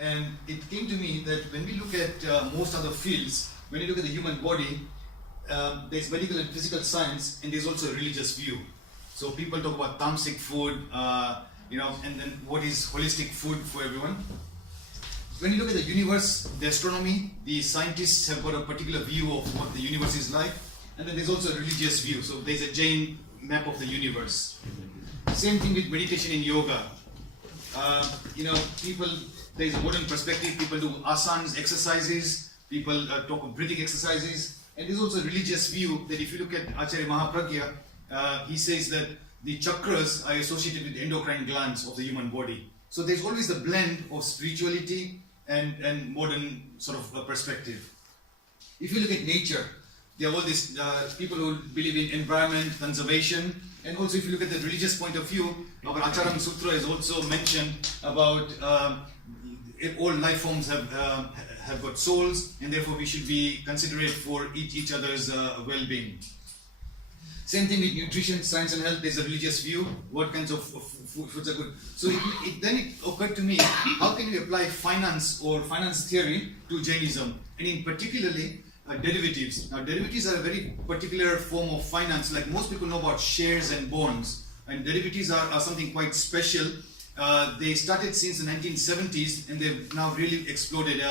and it came to me that when we look at most other fields, when you look at the human body, there's medical and physical science, and there's also a religious view. So people talk about tamasic food, and then what is holistic food for everyone. When you look at the universe, the astronomy, the scientists have got a particular view of what the universe is like, and then there's also a religious view. So there's a Jain map of the universe. Same thing with meditation in yoga. There's a modern perspective. People do asanas, exercises. People talk of breathing exercises. And there's also a religious view that if you look at Acharya Mahapragya, he says that the chakras are associated with the endocrine glands of the human body. So there's always the blend of spirituality and modern sort of perspective. If you look at nature, there are all these people who believe in environment, conservation, and also if you look at the religious point of view, our Acharam Sutra is also mentioned about all life forms have got souls, and therefore we should be considerate for each other's well-being. Same thing with nutrition, science and health. There's a religious view. What kinds of foods are good? So then it occurred to me, how can we apply finance or finance theory to Jainism, and in particularly derivatives. Now derivatives are a very particular form of finance. Like most people know about shares and bonds, and derivatives are something quite special. They started since the 1970s, and they've now really exploded.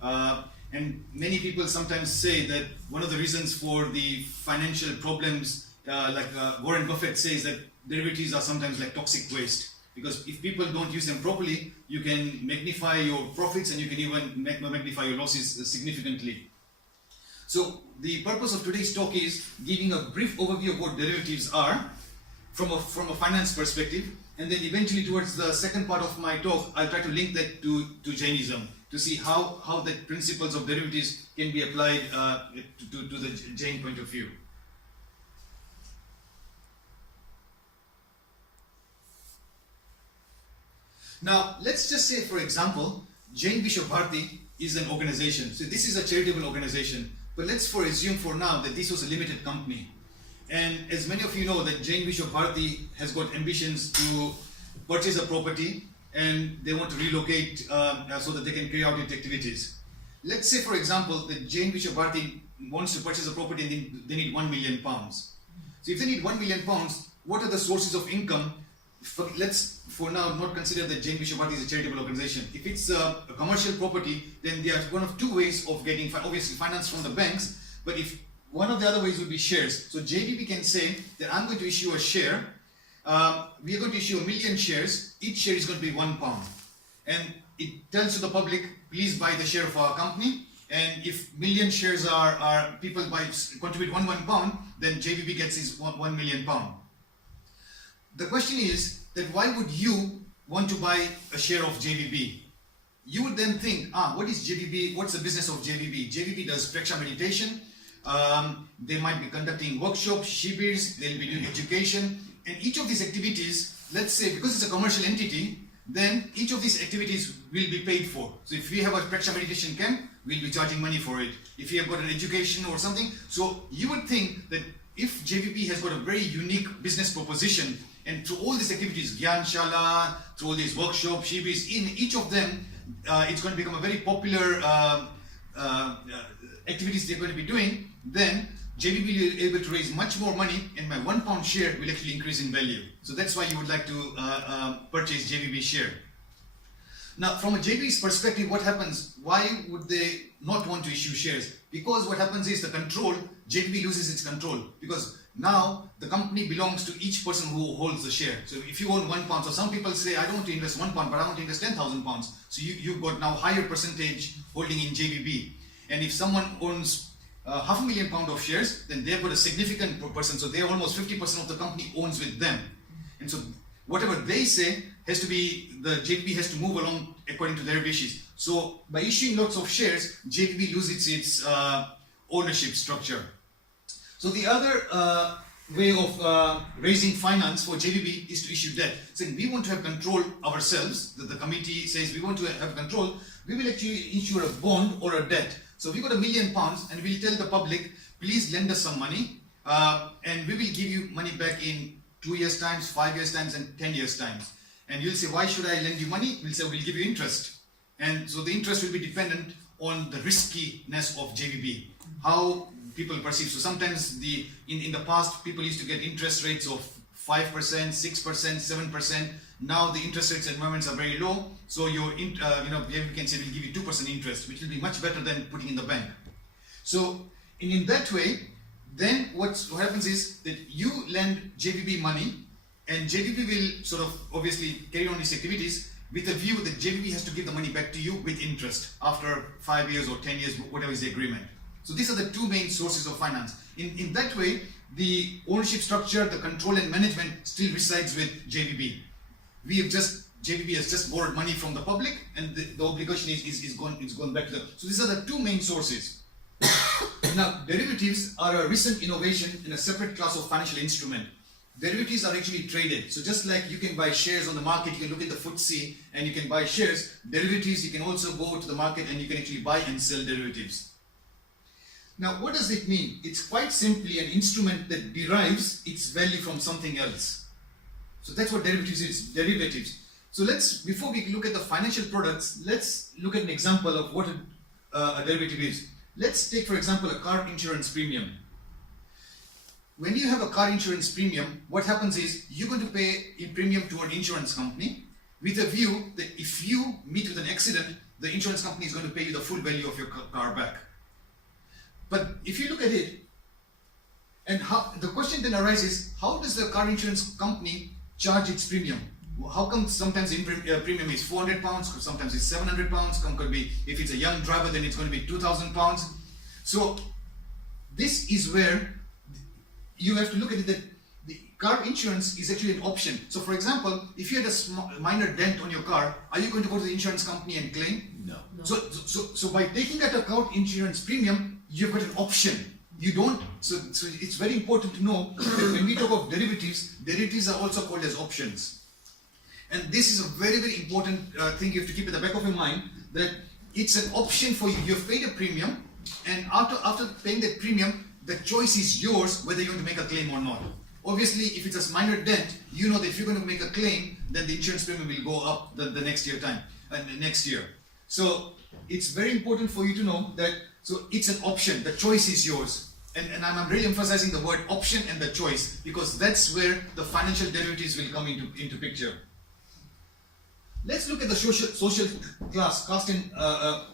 And many people sometimes say that one of the reasons for the financial problems, Warren Buffett says, that derivatives are sometimes like toxic waste. Because if people don't use them properly, you can magnify your profits, and you can even magnify your losses significantly. So the purpose of today's talk is giving a brief overview of what derivatives are from a finance perspective, and then eventually towards the second part of my talk, I'll try to link that to Jainism to see how the principles of derivatives can be applied to the Jain point of view. Now, let's just say, for example, Jain Vishwa Bharati is an organization. So this is a charitable organization. But let's assume for now that this was a limited company. And as many of you know, that Jain Vishwa Bharati has got ambitions to purchase a property, and they want to relocate so that they can carry out its activities. Let's say, for example, that Jain Vishwa Bharati wants to purchase a property and they need £1 million. So if they need £1 million, what are the sources of income? Let's for now not consider that Jain Vishwa Bharati is a charitable organization. If it's a commercial property, then there are one of two ways of getting obviously finance from the banks, but if one of the other ways would be shares. So JVB can say that I'm going to issue a share. We are going to issue 1 million shares. Each share is going to be £1, and it tells to the public, please buy the share of our company. And if million shares are people contribute £1, then JVB gets his £1 million. The question is that why would you want to buy a share of JVB? You would then think, what is JVB? What's the business of JVB? JVB does Praksha meditation. They might be conducting workshops, shibirs, they'll be doing education. And each of these activities, let's say, because it's a commercial entity, then each of these activities will be paid for. So if we have a Praksha meditation camp, we'll be charging money for it. If we have got an education or something, so you would think that if JVB has got a very unique business proposition, and through all these activities, Gyan Shala, through all these workshops, shibis, in each of them, it's going to become a very popular activities they're going to be doing, then JVB will be able to raise much more money, and my £1 share will actually increase in value. So that's why you would like to purchase JVB share. Now, from a JVB's perspective, what happens? Why would they not want to issue shares? Because what happens is the control, JVB loses its control, because now the company belongs to each person who holds the share. So if you own £1, so some people say, I don't want to invest £1, but I want to invest £10,000. So you've got now higher percentage holding in JVB. And if someone owns £500,000 of shares, then they've got a significant person. So they're almost 50% of the company owns with them. And so whatever they say has to be, the JVB has to move along according to their wishes. So by issuing lots of shares, JVB loses its ownership structure. So the other way of raising finance for JVB is to issue debt. Saying we want to have control ourselves, the committee says we want to have control, we will actually issue a bond or a debt. So we got £1 million and we'll tell the public, please lend us some money and we will give you money back in 2 years times, 5 years times and 10 years times. And you'll say, why should I lend you money? We'll say, we'll give you interest. And so the interest will be dependent on the riskiness of JVB, how people perceive. So sometimes in the past, people used to get interest rates of 5%, 6%, 7%. Now the interest rates environments are very low. So you can say we'll give you 2% interest, which will be much better than putting in the bank. So in that way, then what happens is that you lend JVB money, and JVB will sort of obviously carry on these activities with a view that JVB has to give the money back to you with interest after 5 years or 10 years, whatever is the agreement. So these are the two main sources of finance. In that way, the ownership structure, the control and management still resides with JVB. JVB has just borrowed money from the public, and the obligation is gone back to them. So these are the two main sources. Now, derivatives are a recent innovation in a separate class of financial instrument. Derivatives are actually traded. So just like you can buy shares on the market, you can look at the FTSE and you can buy shares. Derivatives, you can also go to the market and you can actually buy and sell derivatives. Now, what does it mean? It's quite simply an instrument that derives its value from something else. So that's what derivatives is, derivatives. So before we look at the financial products, let's look at an example of what a derivative is. Let's take, for example, a car insurance premium. When you have a car insurance premium, what happens is you're going to pay a premium to an insurance company with a view that if you meet with an accident, the insurance company is going to pay you the full value of your car back. But if you look at it, and the question then arises, how does the car insurance company charge its premium? How come sometimes the premium is £400, sometimes it's £700, could be, if it's a young driver, then it's going to be £2,000. So this is where you have to look at it, that the car insurance is actually an option. So for example, if you had a minor dent on your car, are you going to go to the insurance company and claim? No. So by taking out a car insurance premium, you've got an option. You don't, so it's very important to know that when we talk about derivatives are also called as options. And this is a very, very important thing you have to keep at the back of your mind, that it's an option for you. You've paid a premium, and after paying that premium, the choice is yours whether you're going to make a claim or not. Obviously, if it's a minor dent, you know that if you're going to make a claim, then the insurance premium will go up the next year. So it's very important for you to know that, so it's an option, the choice is yours. And I'm really emphasizing the word option and the choice, because that's where the financial derivatives will come into picture. Let's look at the social class,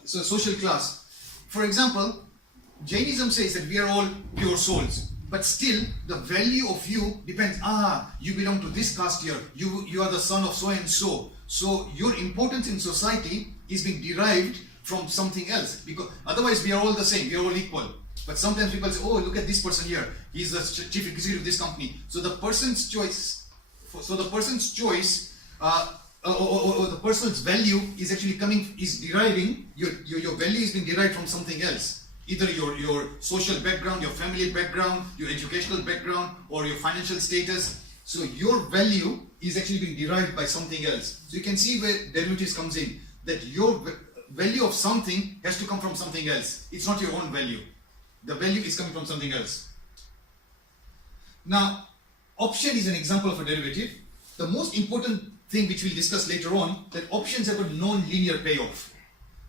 social class. For example, Jainism says that we are all pure souls, but still the value of you depends. You belong to this caste here. You are the son of so and so. So your importance in society is being derived from something else, because otherwise we are all the same. We are all equal. But sometimes people say, "Oh, look at this person here. He's the chief executive of this company." So the person's choice. Or the person's value is actually deriving, your value is being derived from something else. Either your social background, your family background, your educational background, or your financial status. So your value is actually being derived by something else. So you can see where derivatives comes in, that your value of something has to come from something else. It's not your own value. The value is coming from something else. Now, option is an example of a derivative. The most important thing which we'll discuss later on, that options have a non-linear payoff.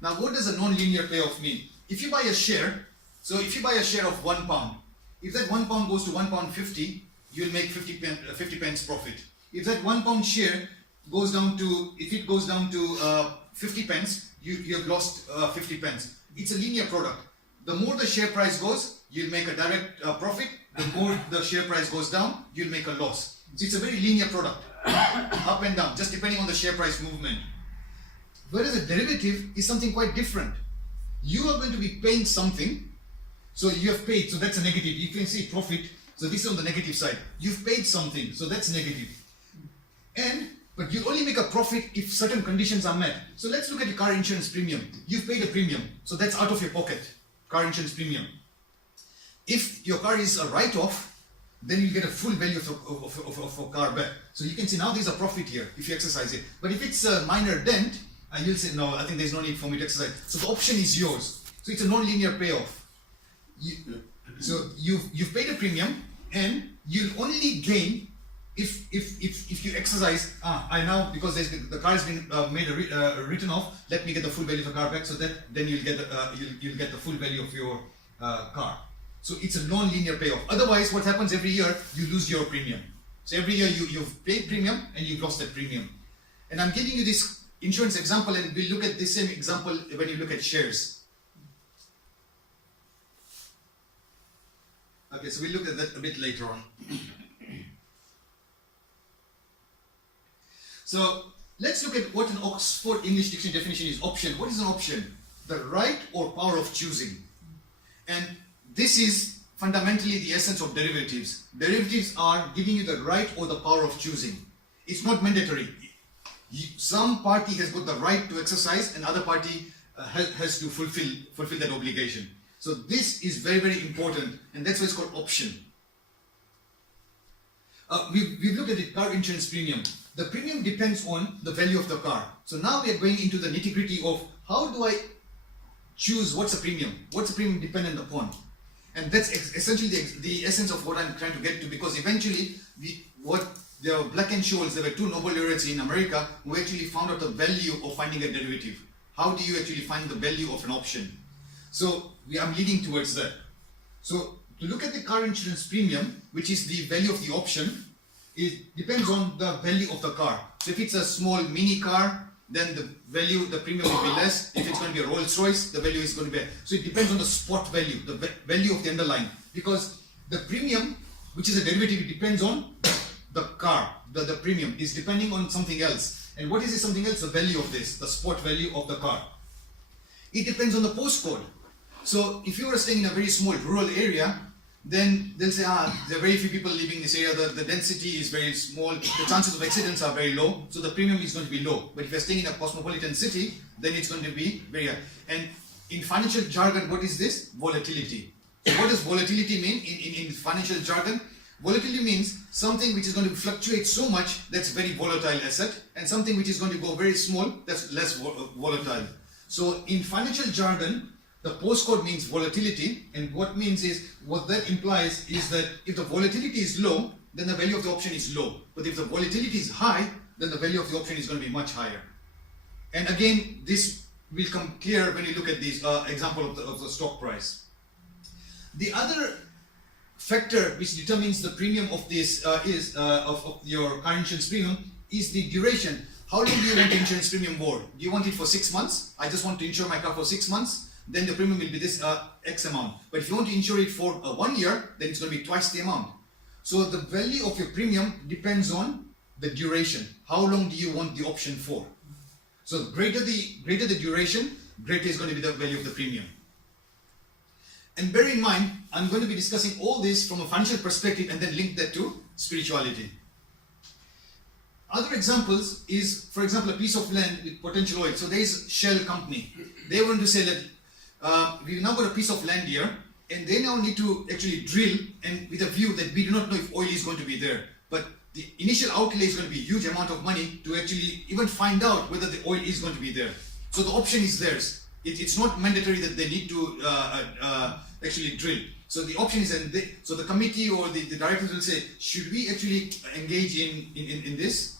Now, what does a non-linear payoff mean? If you buy a share, so if you buy a share of £1, if that £1 goes to £1.50, you'll make 50 pence profit. If that £1 share goes down to, 50 pence, you have lost 50 pence. It's a linear product. The more the share price goes, you'll make a direct profit. The more the share price goes down, you'll make a loss. So it's a very linear product, up and down, just depending on the share price movement. Whereas a derivative is something quite different. You are going to be paying something, so you have paid, so that's a negative. You can see profit, so this is on the negative side. You've paid something, so that's negative. But you only make a profit if certain conditions are met. So let's look at the car insurance premium. You've paid a premium, so that's out of your pocket, car insurance premium. If your car is a write-off, then you get a full value of a car back. So you can see now there's a profit here if you exercise it. But if it's a minor dent, you'll say, no, I think there's no need for me to exercise. So the option is yours. So it's a non-linear payoff. So you've paid a premium, and you'll only gain if you exercise, I now, because the car has been written off, let me get the full value of the car back, so that then you'll get the full value of your car. So it's a non-linear payoff. Otherwise, what happens every year, you lose your premium. So every year you've paid premium and you've lost that premium. And I'm giving you this insurance example, and we'll look at the same example when you look at shares. Okay, so we'll look at that a bit later on. So let's look at what an Oxford English Dictionary definition is. Option. What is an option? The right or power of choosing. And this is fundamentally the essence of derivatives. Derivatives are giving you the right or the power of choosing. It's not mandatory. Some party has got the right to exercise, and other party has to fulfill that obligation. So this is very, very important, and that's why it's called option. We've looked at the car insurance premium. The premium depends on the value of the car. So now we are going into the nitty-gritty of how do I choose what's the premium? What's the premium dependent upon? And that's essentially the essence of what I'm trying to get to, because eventually there were Black and Scholes, there were two Nobel laureates in America who actually found out the value of finding a derivative. How do you actually find the value of an option? So I'm leading towards that. So to look at the car insurance premium, which is the value of the option, it depends on the value of the car. So if it's a small mini car, then the premium will be less. If it's going to be a Rolls Royce, the value is going to be. So it depends on the spot value, the value of the underlying. Because the premium, which is a derivative, it depends on the car. The premium is depending on something else. And what is this something else? The value of this, the spot value of the car. It depends on the postcode. So if you are staying in a very small rural area, then they'll say, there are very few people living in this area, the density is very small, the chances of accidents are very low, so the premium is going to be low. But if you're staying in a cosmopolitan city, then it's going to be very high. And in financial jargon, what is this? Volatility. So what does volatility mean in financial jargon? Volatility means something which is going to fluctuate so much, that's very volatile asset, and something which is going to go very small, that's less volatile. So in financial jargon, the postcode means volatility, and what that implies is that if the volatility is low, then the value of the option is low. But if the volatility is high, then the value of the option is going to be much higher. And again, this will come clear when you look at this example of the stock price. The other factor which determines the premium of this of your car insurance premium is the duration. How long do you want the insurance premium for? Do you want it for 6 months? I just want to insure my car for 6 months. Then the premium will be this X amount. But if you want to insure it for 1 year, then it's going to be twice the amount. So the value of your premium depends on the duration. How long do you want the option for? So greater the duration, greater is going to be the value of the premium. And bear in mind, I'm going to be discussing all this from a financial perspective and then link that to spirituality. Other examples is, for example, a piece of land with potential oil. So there is Shell company. They want to say that we've now got a piece of land here, and they now need to actually drill, and with a view that we do not know if oil is going to be there. But the initial outlay is going to be a huge amount of money to actually even find out whether the oil is going to be there. So the option is theirs. It's not mandatory that they need to actually drill. So the option is, so the committee or the directors will say, should we actually engage in this?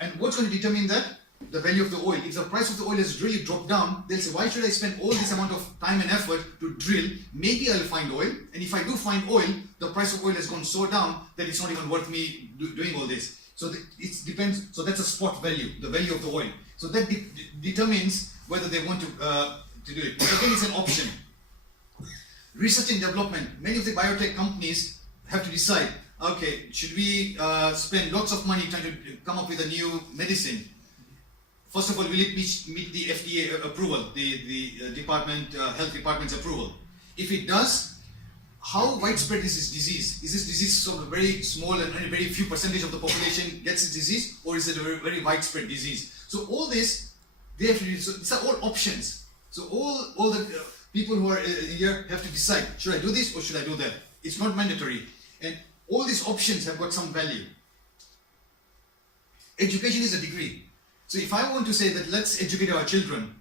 And what's going to determine that? The value of the oil. If the price of the oil has really dropped down, they'll say, why should I spend all this amount of time and effort to drill? Maybe I'll find oil. And if I do find oil, the price of oil has gone so down that it's not even worth me doing all this. So it depends. So that's a spot value, the value of the oil. So that determines whether they want to do it. But again, it's an option. Research and development. Many of the biotech companies have to decide, okay, should we spend lots of money trying to come up with a new medicine? First of all, will it meet the FDA approval, the health department's approval? If it does, how widespread is this disease? Is this disease sort of very small and only very few percentage of the population gets this disease, or is it a very, very widespread disease? So all this, they have to do. So these are all options. So all the people who are here have to decide, should I do this or should I do that? It's not mandatory. And all these options have got some value. Education is a degree. So if I want to say that let's educate our children,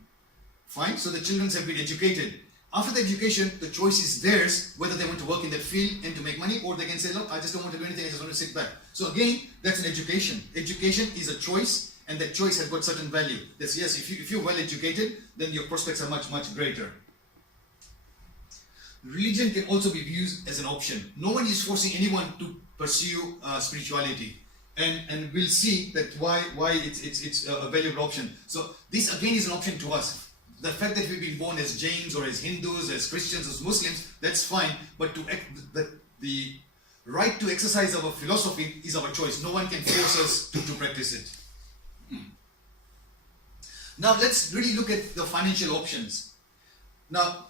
fine, so the children have been educated. After the education, the choice is theirs whether they want to work in that field and to make money, or they can say, look, I just don't want to do anything, I just want to sit back. So again, that's an education. Education is a choice, and that choice has got certain value. That's, yes, if you're well educated, then your prospects are much, much greater. Religion can also be viewed as an option. No one is forcing anyone to pursue spirituality. And we'll see that why it's a valuable option. So this again is an option to us. The fact that we've been born as Jains or as Hindus, as Christians, as Muslims, that's fine. But the right to exercise our philosophy is our choice. No one can force us to practice it. Now let's really look at the financial options. Now,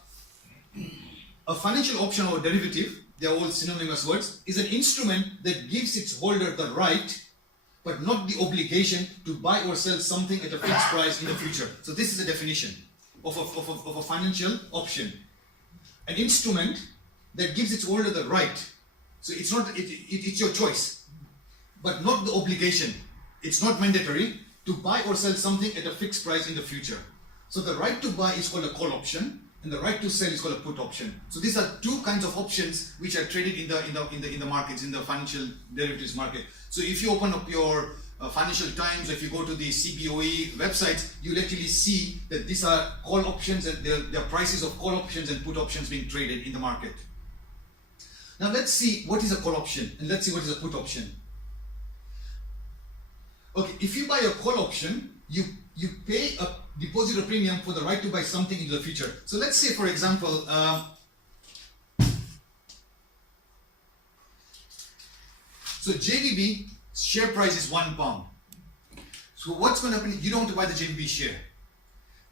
a financial option or derivative, they are all synonymous words, is an instrument that gives its holder the right, but not the obligation to buy or sell something at a fixed price in the future. So this is a definition of a financial option. An instrument that gives its holder the right. So it's not, it's your choice, but not the obligation. It's not mandatory to buy or sell something at a fixed price in the future. So the right to buy is called a call option, and the right to sell is called a put option. So these are two kinds of options which are traded in the markets, in the financial derivatives market. So if you open up your Financial Times, or if you go to the CBOE websites, you'll actually see that these are call options, and there are prices of call options and put options being traded in the market. Now let's see what is a call option, and let's see what is a put option. Okay, if you buy a call option, you pay a deposit or premium for the right to buy something into the future. So let's say, for example, so JVB share price is £1. So what's going to happen? You don't want to buy the JVB share,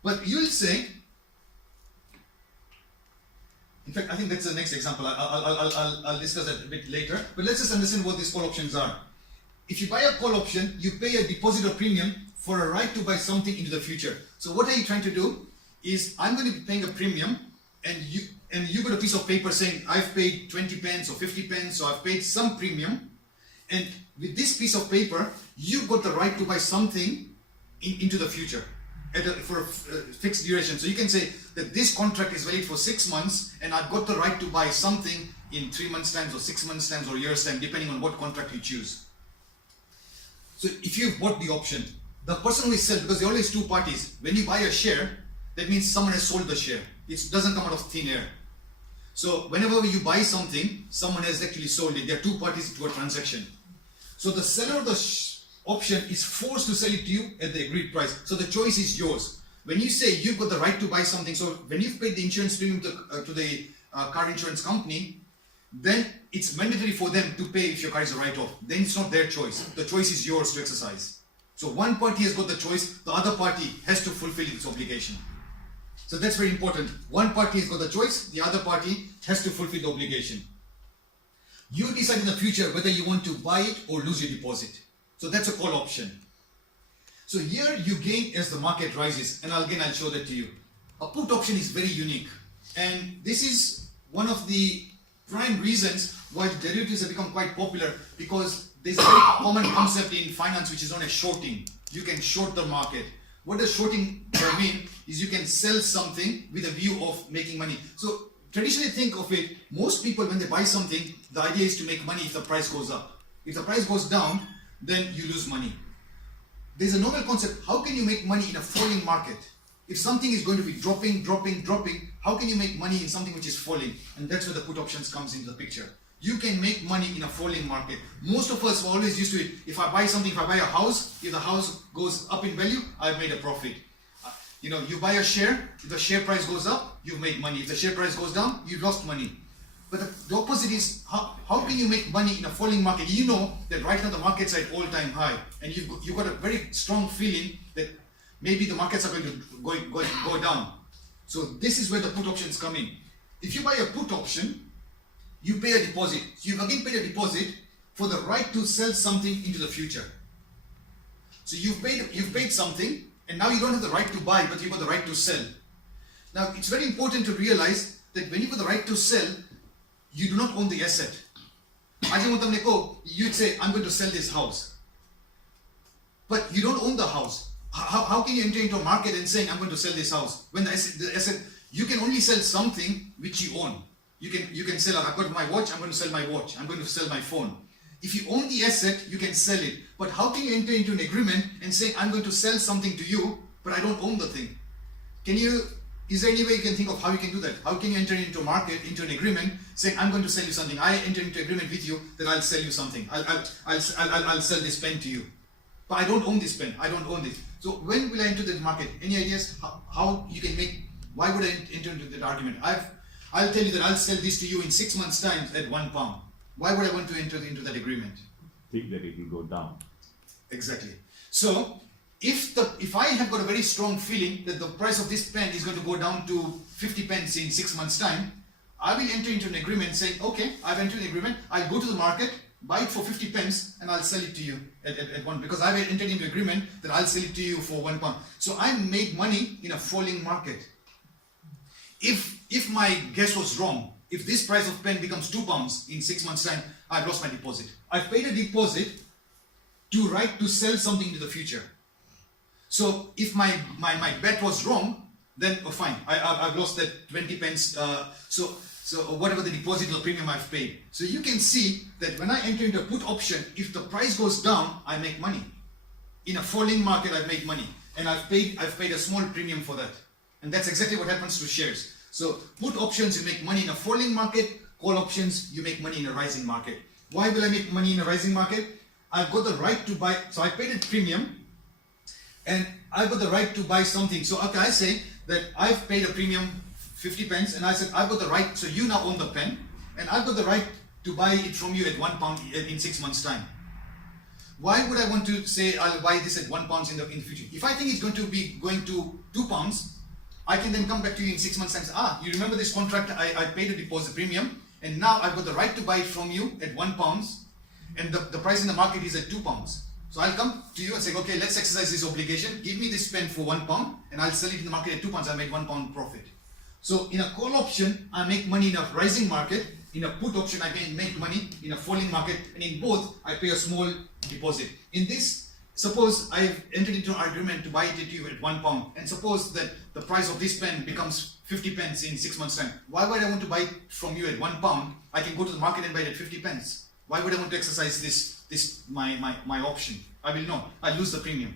but you'll say, in fact, I think that's the next example. I'll discuss that a bit later. But let's just understand what these call options are. If you buy a call option, you pay a deposit or premium for a right to buy something into the future. So what are you trying to do? Is I'm going to be paying a premium, and you got a piece of paper saying I've paid 20 pence or 50 pence, so I've paid some premium, and with this piece of paper, you've got the right to buy something into the future for a fixed duration. So you can say that this contract is valid for 6 months, and I've got the right to buy something in 3 months' time, or 6 months' time, or a year's time, depending on what contract you choose. So if you've bought the option, the person who is sell, because there are always two parties. When you buy a share, that means someone has sold the share. It doesn't come out of thin air. So whenever you buy something, someone has actually sold it. There are two parties to a transaction. So the seller of the option is forced to sell it to you at the agreed price. So the choice is yours. When you say you've got the right to buy something, so when you've paid the insurance premium to the car insurance company, then it's mandatory for them to pay if your car is a write-off. Then it's not their choice. The choice is yours to exercise. So one party has got the choice, the other party has to fulfill its obligation. So that's very important. One party has got the choice, the other party has to fulfill the obligation. You decide in the future whether you want to buy it or lose your deposit. So that's a call option. So here you gain as the market rises, and I'll show that to you. A put option is very unique, and this is one of the prime reasons why the derivatives have become quite popular, because there's a very common concept in finance which is known as shorting. You can short the market. What does shorting mean? Is you can sell something with a view of making money. So traditionally think of it, most people when they buy something, the idea is to make money if the price goes up. If the price goes down, then you lose money. There's a novel concept, how can you make money in a falling market? If something is going to be dropping, how can you make money in something which is falling? And that's where the put options comes into the picture. You can make money in a falling market. Most of us were always used to it. If I buy something, if I buy a house, if the house goes up in value, I've made a profit. You buy a share, if the share price goes up, you've made money. If the share price goes down, you've lost money. But the opposite is, how can you make money in a falling market? You know that right now the markets are at all-time high, and you've got a very strong feeling that maybe the markets are going to go down. So this is where the put options come in. If you buy a put option, you pay a deposit. So you've again paid a deposit for the right to sell something into the future. So you've paid something, and now you don't have the right to buy, but you've got the right to sell. Now it's very important to realize that when you've got the right to sell, you do not own the asset. You'd say, I'm going to sell this house. But you don't own the house. How can you enter into a market and saying, I'm going to sell this house? When the asset, You can only sell something which you own. You can sell, I've got my watch, I'm going to sell my watch, I'm going to sell my phone. If you own the asset, you can sell it. But how can you enter into an agreement and say, I'm going to sell something to you, but I don't own the thing? Is there any way you can think of how you can do that? How can you enter into a market, into an agreement, saying, I'm going to sell you something. I enter into agreement with you that I'll sell you something. I'll sell this pen to you. But I don't own this pen. I don't own this. So when will I enter the market? Any ideas how you can make, why would I enter into that argument? I'll tell you that I'll sell this to you in 6 months' time at £1. Why would I want to enter into that agreement? Think that it will go down. Exactly. So if I have got a very strong feeling that the price of this pen is going to go down to 50 pence in 6 months' time, I will enter into an agreement saying, okay, I've entered an agreement, I'll go to the market, buy it for 50 pence and I'll sell it to you at one, because I've entered into an agreement that I'll sell it to you for £1. So I made money in a falling market. If my guess was wrong, if this price of pen becomes £2 in 6 months' time, I've lost my deposit. I've paid a deposit to sell something into the future. So if my bet was wrong, then fine, I've lost that 20 pence. So whatever the deposit or premium I've paid. So you can see that when I enter into a put option, if the price goes down, I make money. In a falling market, I make money, and I've paid a small premium for that. And that's exactly what happens to shares. So put options, you make money in a falling market. Call options, you make money in a rising market. Why will I make money in a rising market? I've got the right to buy. So I paid a premium, and I've got the right to buy something. So okay, I say that I've paid a premium 50 pence, and I said I've got the right, so you now own the pen, and I've got the right to buy it from you at £1 in 6 months' time. Why would I want to say I'll buy this at £1 in the future? If I think it's going to be going to £2, I can then come back to you in 6 months' time. You remember this contract? I paid a deposit premium, and now I've got the right to buy it from you at £1, and the price in the market is at £2. So I'll come to you and say, okay, let's exercise this obligation. Give me this pen for £1, and I'll sell it in the market at £2. I made £1 profit. So in a call option, I make money in a rising market. In a put option, I can make money in a falling market. And in both, I pay a small deposit. In this, suppose I've entered into an agreement to buy it to you at £1. And suppose that the price of this pen becomes 50 pence in 6 months' time. Why would I want to buy it from you at £1? I can go to the market and buy it at 50 pence. Why would I want to exercise my option? I will not. I lose the premium.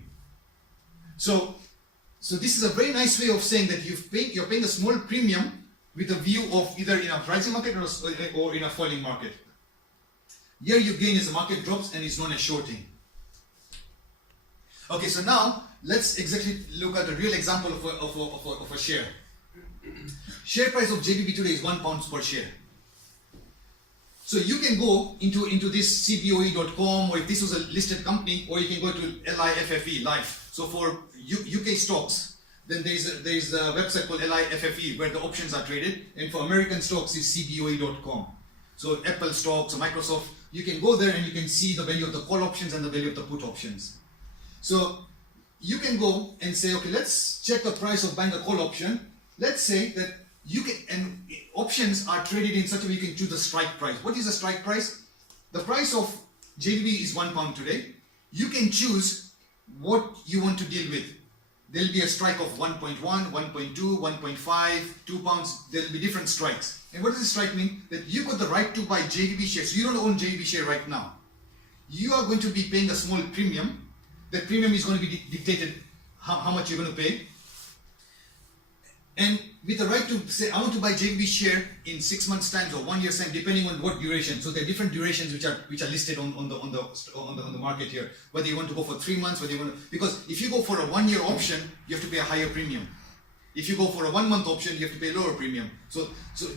So this is a very nice way of saying that you're paying a small premium with a view of either in a rising market or in a falling market. Here you gain as the market drops, and it's known as shorting. Okay, so now let's exactly look at a real example of a share. Share price of JBB today is £1 per share. So you can go into this cboe.com, or if this was a listed company, or you can go to LIFFE, Life. So for UK stocks, then there's a website called LIFFE where the options are traded, and for American stocks is cboe.com. So Apple stocks or Microsoft, you can go there and you can see the value of the call options and the value of the put options. So you can go and say, okay, let's check the price of buying a call option. Let's say that you can, and options are traded in such a way you can choose the strike price. What is the strike price? The price of JBB is £1 today. You can choose what you want to deal with. There'll be a strike of 1.1, 1.2, 1.5, £2. There'll be different strikes. And what does this strike mean? That you've got the right to buy JBB shares. You don't own JBB share right now. You are going to be paying a small premium. That premium is going to be dictated how much you're going to pay. And with the right to say, I want to buy JBB share in 6 months' time or 1 year's time, depending on what duration. So there are different durations which are listed on the market here. Whether you want to go for 3 months, whether you want to, because if you go for a 1 year option, you have to pay a higher premium. If you go for a 1 month option, you have to pay a lower premium. So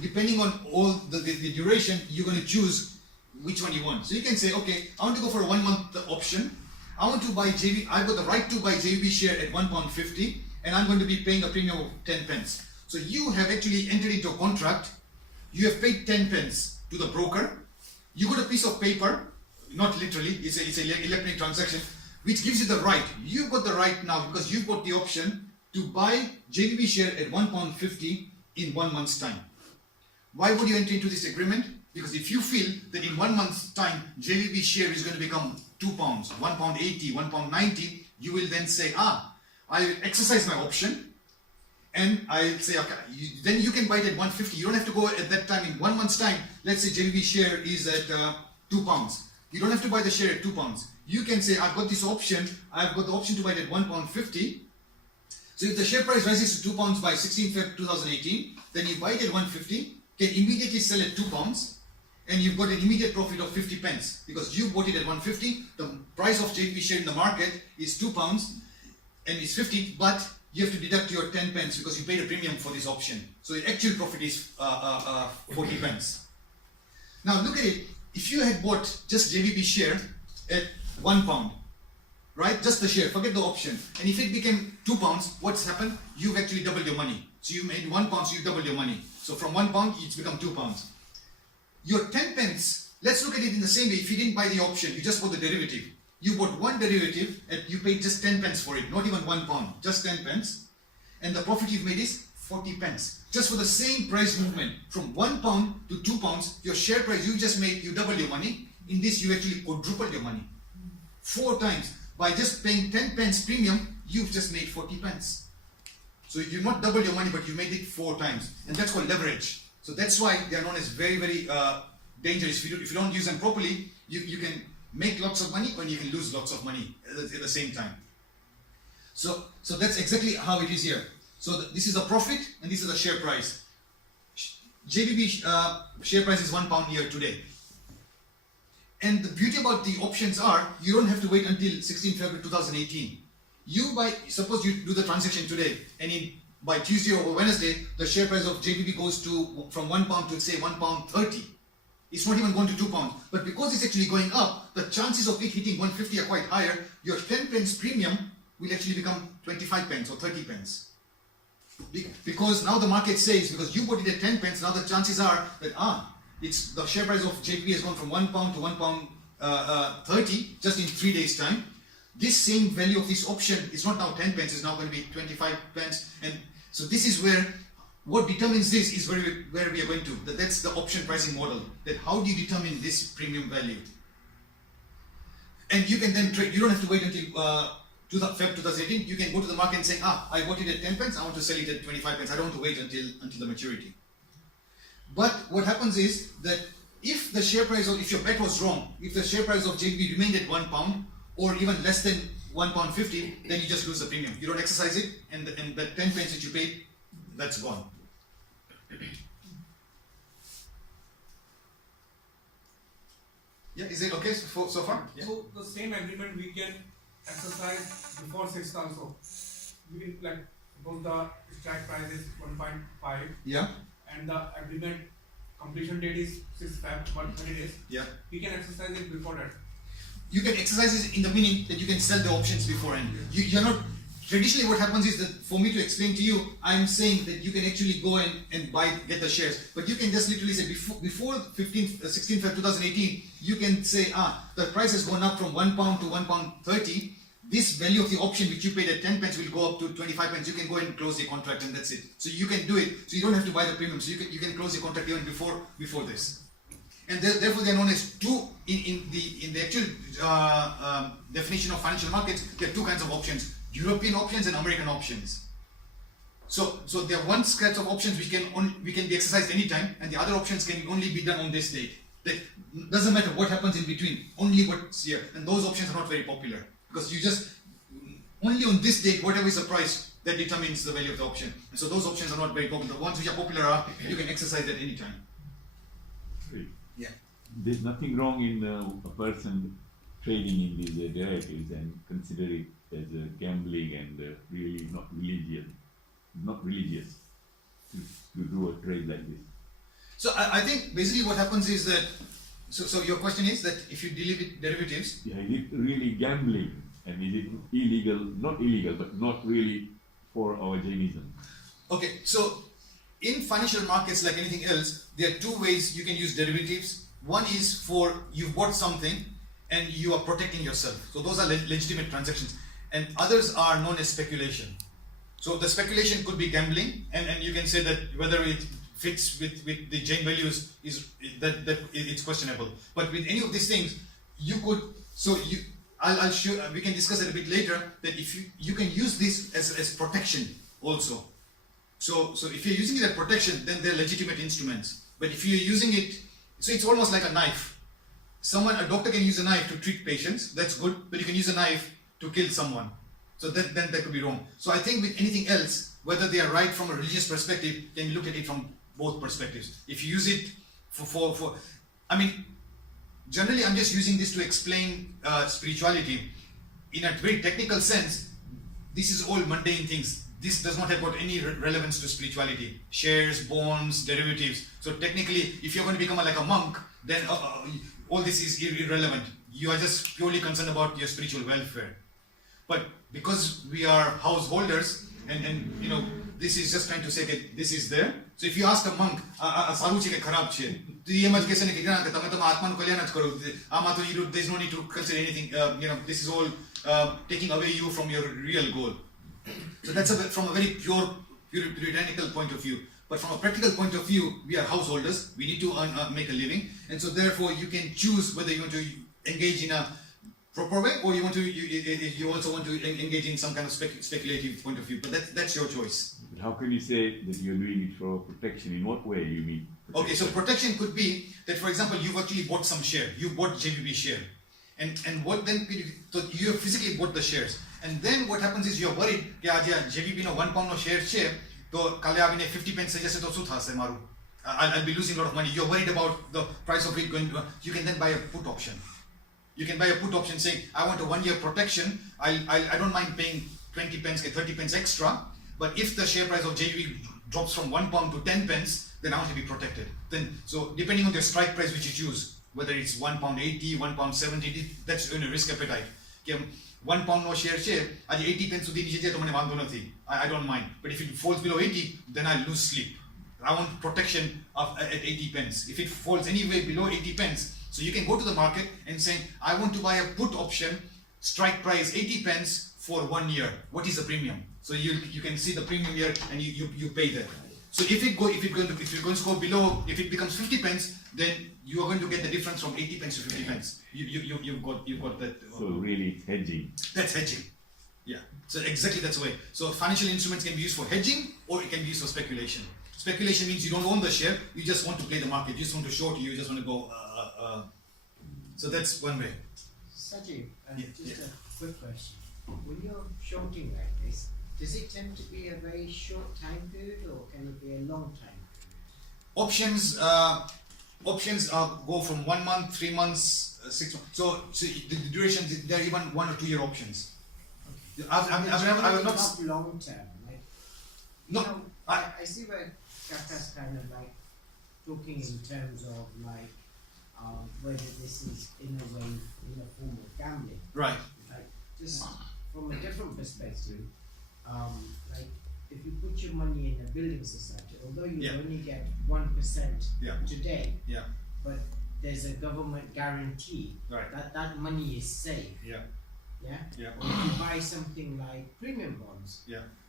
depending on all the duration, you're going to choose which one you want. So you can say, okay, I want to go for a 1 month option. I want to buy JBB. I've got the right to buy JBB share at £1.50. And I'm going to be paying a premium of 10 pence. So you have actually entered into a contract. You have paid 10 pence to the broker. You got a piece of paper, not literally, it's an electronic transaction, which gives you the right. You've got the right now because you've got the option to buy JBB share at £1.50 in 1 month's time. Why would you enter into this agreement? Because if you feel that in 1 month's time, JBB share is going to become £2, £1.80, £1.90, you will then say, I will exercise my option, and I'll say, okay, then you can buy it at 150. You don't have to go at that time in 1 month's time. Let's say JVB share is at £2. You don't have to buy the share at £2. You can say, I've got this option. I've got the option to buy it at £1.50. So if the share price rises to £2 by 16 Feb 2018, then you buy it at 150, can immediately sell at £2, and you've got an immediate profit of 50 pence because you bought it at 150. The price of JVB share in the market is £2 and it's 50, but you have to deduct your 10 pence because you paid a premium for this option. So the actual profit is 40 pence. Now look at it. If you had bought just JVB share at £1, right? Just the share, forget the option. And if it became £2, what's happened? You've actually doubled your money. So you made £1, so you doubled your money. So from £1, it's become £2. Your 10 pence, let's look at it in the same way. If you didn't buy the option, you just bought the derivative. You bought one derivative and you paid just 10 pence for it, not even £1, just 10 pence. And the profit you've made is 40 pence. Just for the same price movement, from £1 to £2, your share price you just made, you doubled your money. In this, you actually quadrupled your money. 4 times. By just paying 10 pence premium, you've just made 40 pence. So you've not doubled your money, but you made it 4 times. And that's called leverage. So that's why they are known as very, very dangerous. If you don't use them properly, you can make lots of money or you can lose lots of money at the same time. So that's exactly how it is here. So this is a profit and this is a share price. JVB share price is £1 here today. And the beauty about the options are, you don't have to wait until 16 February 2018. Suppose you do the transaction today, and by Tuesday or Wednesday, the share price of JVB goes from £1 to say £1.30. It's not even going to £2. But because it's actually going up, the chances of it hitting 150 are quite higher. Your 10 pence premium will actually become 25 pence or 30 pence. Because now the market says, because you bought it at 10 pence, now the chances are that the share price of JVB has gone from £1 to £1.30 just in 3 days time. This same value of this option is not now 10 pence, it's now going to be 25 pence. And so this is where, what determines this is where we are going to. That's the option pricing model. That how do you determine this premium value? And you can then trade, you don't have to wait until Feb 2018. You can go to the market and say, I bought it at 10 pence, I want to sell it at 25 pence. I don't want to wait until the maturity. But what happens is that if the share price, or if your bet was wrong, if the share price of JVB remained at £1 or even less than £1.50, then you just lose the premium. You don't exercise it, and that 10 pence that you paid, that's gone. Yeah, is it okay so far? Yeah. So the same agreement we can exercise before 6th also. We can, like, suppose the strike price is 1.5. Yeah. And the agreement completion date is 6th Feb, but 20 days. Yeah. We can exercise it before that. You can exercise it in the meaning that you can sell the options beforehand. You're not. Traditionally, what happens is that for me to explain to you, I'm saying that you can actually go and get the shares. But you can just literally say before 16 Feb 2018, you can say, the price has gone up from £1 to £1.30. This value of the option which you paid at 10 pence will go up to 25 pence. You can go and close the contract, and that's it. So you can do it. So you don't have to buy the premium. So you can close the contract even before this. And therefore they are known as two in the actual definition of financial markets. There are two kinds of options: European options and American options. So there are one set of options which can be exercised anytime, and the other options can only be done on this date. That doesn't matter what happens in between, only what's here. And those options are not very popular because you just only on this date, whatever is the price, that determines the value of the option. And so those options are not very popular. The ones which are popular are you can exercise at any time. Yeah. There's nothing wrong in a person trading in these derivatives and consider it as gambling and really not religious to do a trade like this. So I think basically what happens is that, so your question is that if you deal with derivatives. Yeah, is it really gambling, and is it illegal, not illegal, but not really for our Jainism? Okay, so in financial markets, like anything else, there are two ways you can use derivatives. One is for you've bought something and you are protecting yourself. So those are legitimate transactions. And others are known as speculation. So the speculation could be gambling, and you can say that whether it fits with the Jain values is that it's questionable. But with any of these things, you could. So I'll show. We can discuss it a bit later. That if you can use this as protection also. So if you're using it as protection, then they're legitimate instruments. But if you're using it, so it's almost like a knife. A doctor can use a knife to treat patients, that's good, but you can use a knife to kill someone. So then that could be wrong. So I think with anything else, whether they are right from a religious perspective, then you look at it from both perspectives. If you use it for I mean, generally I'm just using this to explain spirituality. In a very technical sense, this is all mundane things. This does not have got any relevance to spirituality. Shares, bonds, derivatives. So technically, if you're going to become like a monk, then all this is irrelevant. You are just purely concerned about your spiritual welfare. But because we are householders, and you know, this is just trying to say that this is there. So if you ask a monk, there's no need to consider anything. You know, this is all taking away you from your real goal. So that's from a very puritanical point of view. But from a practical point of view, we are householders. We need to make a living, and so therefore you can choose whether you want to engage in a proper way, or you also want to engage in some kind of speculative point of view. But that's your choice. But how can you say that you're doing it for protection? In what way do you mean protection? Okay, so protection could be that, for example, you've actually bought some share. You bought JVB share, and what then? So you have physically bought the shares, and then what happens is you're worried. JVB no £1 no share. So kale abine 50 pence suggest to su thase maru. I'll be losing a lot of money. You're worried about the price of it going to. You can then buy a put option. You can buy a put option saying, I want a 1 year protection. I don't mind paying 20 pence, 30 pence extra. But if the share price of JV drops from £1 to 10 pence, then I want to be protected. Then, so depending on the strike price which you choose, whether it's £1.80, £1.70, that's your risk appetite. £1 no share, 80 pence I don't mind. But if it falls below 80, then I lose sleep. I want protection at 80 pence. If it falls anywhere below 80 pence, so you can go to the market and say, I want to buy a put option, strike price 80 pence for 1 year. What is the premium? So you can see the premium here, and you pay that. So if it's going to go below, if it becomes 50 pence, then you are going to get the difference from 80 pence to 50 pence. You've got that. So really, it's hedging. That's hedging. Yeah. So exactly that's the way. So financial instruments can be used for hedging, or it can be used for speculation. Speculation means you don't own the share, you just want to play the market, you just want to short, you just want to go. So that's one way. Rajeev, just a quick question. When you're shorting like this, does it tend to be a very short time period, or can it be a long time period? Options go from 1 month, 3 months, 6 months. So the duration, there are even 1 or 2 year options. Okay. I will not. Long term, like, No, you know, I see where Kaka's kind of like talking in terms of like whether this is in a way in a form of gambling. Right. Like, just from a different perspective, like if you put your money in a building society, although you only get 1% today, but there's a government guarantee that money is safe. Or if you buy something like premium bonds,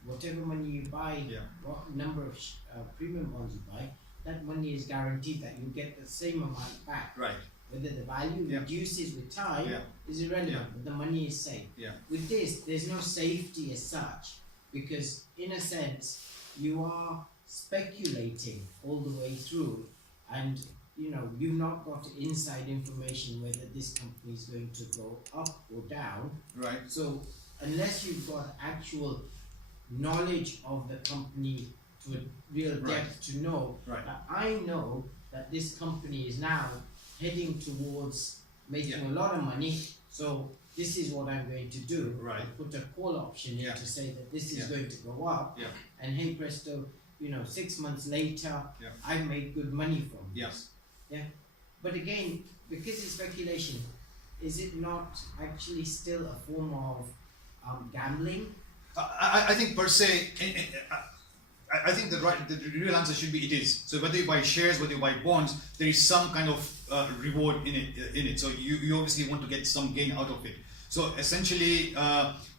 whatever money you buy, what number of premium bonds you buy, that money is guaranteed that you get the same amount back. Right. Whether the value reduces with time is irrelevant, but the money is safe. With this, there's no safety as such, because in a sense, you are speculating all the way through, and you know, you've not got inside information whether this company is going to go up or down. Right. So unless you've got actual knowledge of the company to a real depth to know, that I know that this company is now heading towards making a lot of money, so this is what I'm going to do. Right. I put a call option in to say that this is going to go up, and hey presto, you know, 6 months later, I made good money from this. But again, because it's speculation, is it not actually still a form of gambling? I think per se, I think the real answer should be it is. So whether you buy shares, whether you buy bonds, there is some kind of reward in it. So you obviously want to get some gain out of it. So essentially,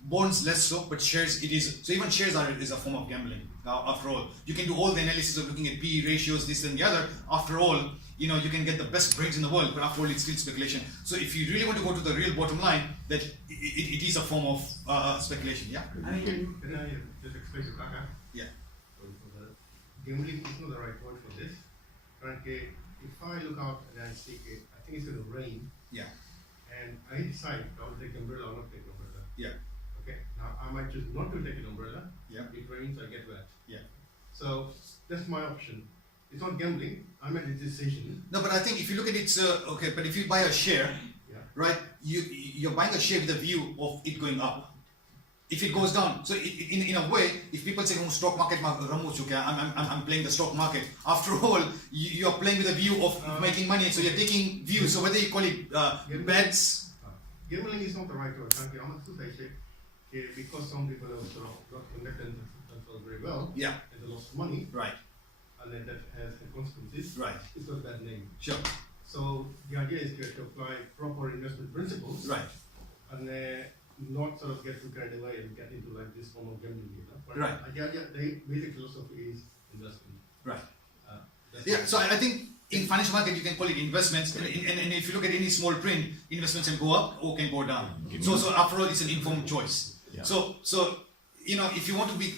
bonds less so, but shares it is. So even shares is a form of gambling. After all, you can do all the analysis of looking at PE ratios, this and the other. After all, you know, you can get the best brains in the world, but after all, it's still speculation. So if you really want to go to the real bottom line, that it is a form of speculation. Yeah. Can I just explain to Kaka? Yeah. For the gambling is not the right word for this. Currently, if I look out and I see, I think it's going to rain, Yeah. and I decide I will take umbrella or not take umbrella. Yeah. Okay. Now I might choose not to take an umbrella. Yeah. It rains, I get wet. Yeah. So that's my option. It's not gambling. I made a decision. No, but I think if you look at it, okay, but if you buy a share, Yeah. right, you're buying a share with a view of it going up. If it goes down, so in a way, if people say, "Oh, stock market, I'm playing the stock market." After all, you are playing with a view of making money, so you're taking views. So whether you call it bets, Gambling is not the right word. Frankly, I'm not to say because some people have sort of got conducted themselves very well, yeah, and they lost money, right, and then that has consequences. right, It's got a bad name. sure, So the idea is to apply proper investment principles, right, and not sort of get too carried away and get into like this form of gambling. But Right. the basic philosophy is investment. right. That's Yeah, so I think in financial market you can call it investments, and if you look at any small print, investments can go up or can go down. So after all, it's an informed choice. Yeah. So if you want to be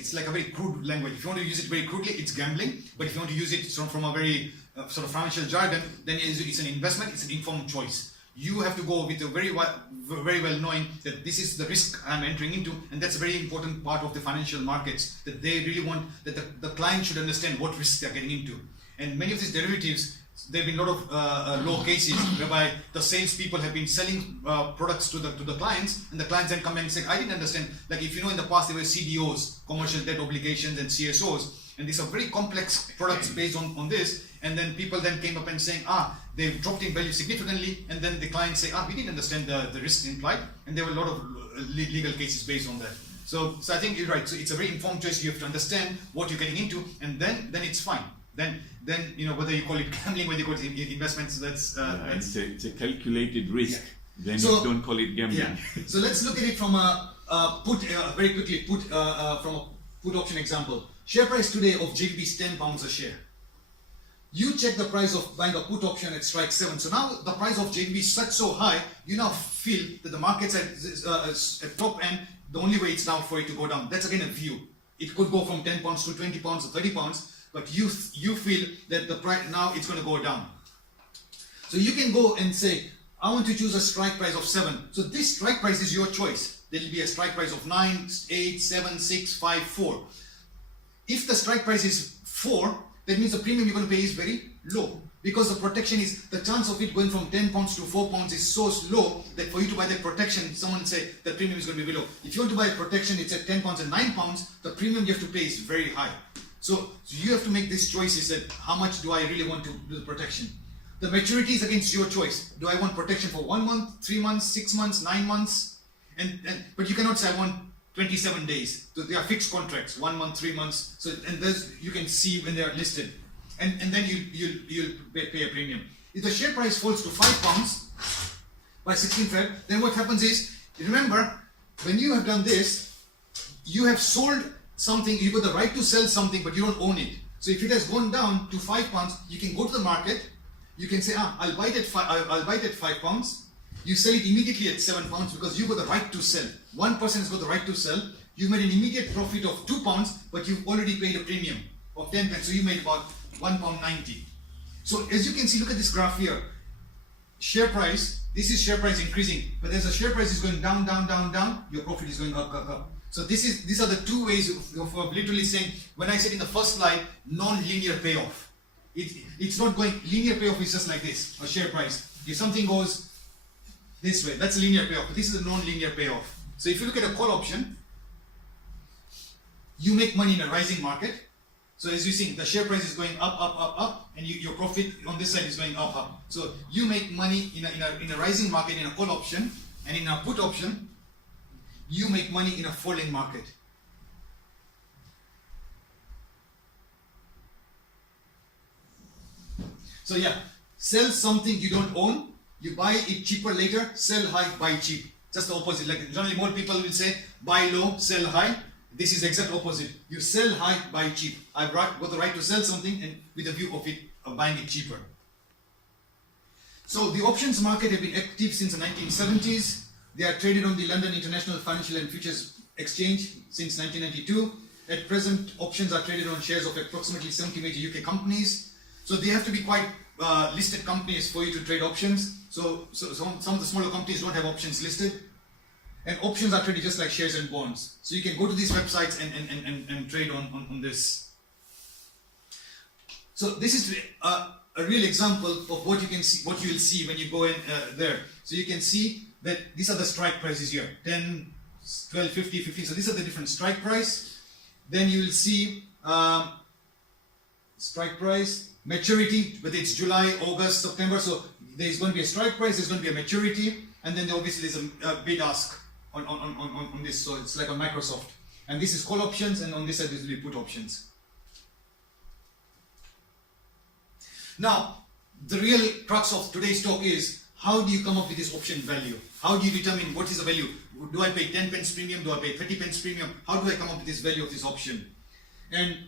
it's like a very crude language. If you want to use it very crudely, it's gambling. But if you want to use it from a very sort of financial jargon, then it's an investment. It's an informed choice. You have to go with a very well knowing that this is the risk I'm entering into, and that's a very important part of the financial markets, that they really want that the client should understand what risks they're getting into. And many of these derivatives, there have been a lot of law cases whereby the salespeople have been selling products to the clients, and the clients then come and say, "I didn't understand." Like if you know, in the past there were CDOs, commercial debt obligations, and CSOs, and these are very complex products based on this. And then people then came up and saying, they've dropped in value significantly, and then the clients say, we didn't understand the risk implied, and there were a lot of legal cases based on that. So I think you're right. So it's a very informed choice. You have to understand what you're getting into, and then it's fine. Then whether you call it gambling, whether you call it investments, it's a calculated risk. Yeah. Then So- you don't call it gambling. Yeah. So let's look at it from very quickly from a put option example. Share price today of JVB is £10 a share. You check the price of buying a put option at strike 7. So now the price of JVB is so high, you now feel that the market's at top end. The only way it's now for it to go down. That's again a view. It could go from £10 to £20 or £30, but you feel that the price now it's going to go down. So you can go and say, I want to choose a strike price of 7. So this strike price is your choice. There will be a strike price of 9, 8, 7, 6, 5, 4. If the strike price is 4, that means the premium you're going to pay is very low, because the protection is, the chance of it going from £10 to £4 is so low that for you to buy that protection, someone say the premium is going to be below. If you want to buy a protection, it's at £10 and £9, the premium you have to pay is very high. So you have to make these choices that how much do I really want to do the protection. The maturity is against your choice. Do I want protection for 1 month, 3 months, 6 months, 9 months? But you cannot say I want 27 days. So they are fixed contracts, 1 month, 3 months. So and you can see when they are listed, and then you'll pay a premium. If the share price falls to £5 by 16 Feb, then what happens is, remember, when you have done this, you have sold something. You got the right to sell something, but you don't own it. So if it has gone down to £5, you can go to the market. You can say, I'll buy it at £5. You sell it immediately at £7 because you got the right to sell. One person has got the right to sell. You made an immediate profit of £2, but you've already paid a premium of 10 pence. So you made about £1.90. So as you can see, look at this graph here. Share price. This is share price increasing, but as the share price is going down, down, down, down, your profit is going up, up, up. So these are the two ways of literally saying. When I said in the first slide, non-linear payoff. It's not going linear payoff. Is just like this. A share price. If something goes this way, that's a linear payoff. But this is a non-linear payoff. So if you look at a call option, you make money in a rising market. So as you see, the share price is going up, up, up, up, and your profit on this side is going up, up. So you make money in a rising market in a call option, and in a put option, you make money in a falling market. So yeah, sell something you don't own, you buy it cheaper later, sell high, buy cheap. Just the opposite. Like generally more people will say, buy low, sell high. This is exact opposite. You sell high, buy cheap. I've got the right to sell something and with a view of buying it cheaper. So the options market have been active since the 1970s. They are traded on the London International Financial and Futures Exchange since 1992. At present, options are traded on shares of approximately 70 major UK companies. So they have to be quite listed companies for you to trade options. So some of the smaller companies don't have options listed. And options are traded just like shares and bonds. So you can go to these websites and trade on this. So this is a real example of what you can see, what you will see when you go in there. So you can see that these are the strike prices here, 10, 12, 50, 15. So these are the different strike price. Then you will see strike price, maturity, whether it's July, August, September. So there's going to be a strike price, there's going to be a maturity, and then obviously there's a bid ask on this. So it's like on Microsoft. And this is call options, and on this side this will be put options. Now, the real crux of today's talk is, how do you come up with this option value? How do you determine what is the value? Do I pay 10 pence premium? Do I pay 30 pence premium? How do I come up with this value of this option? And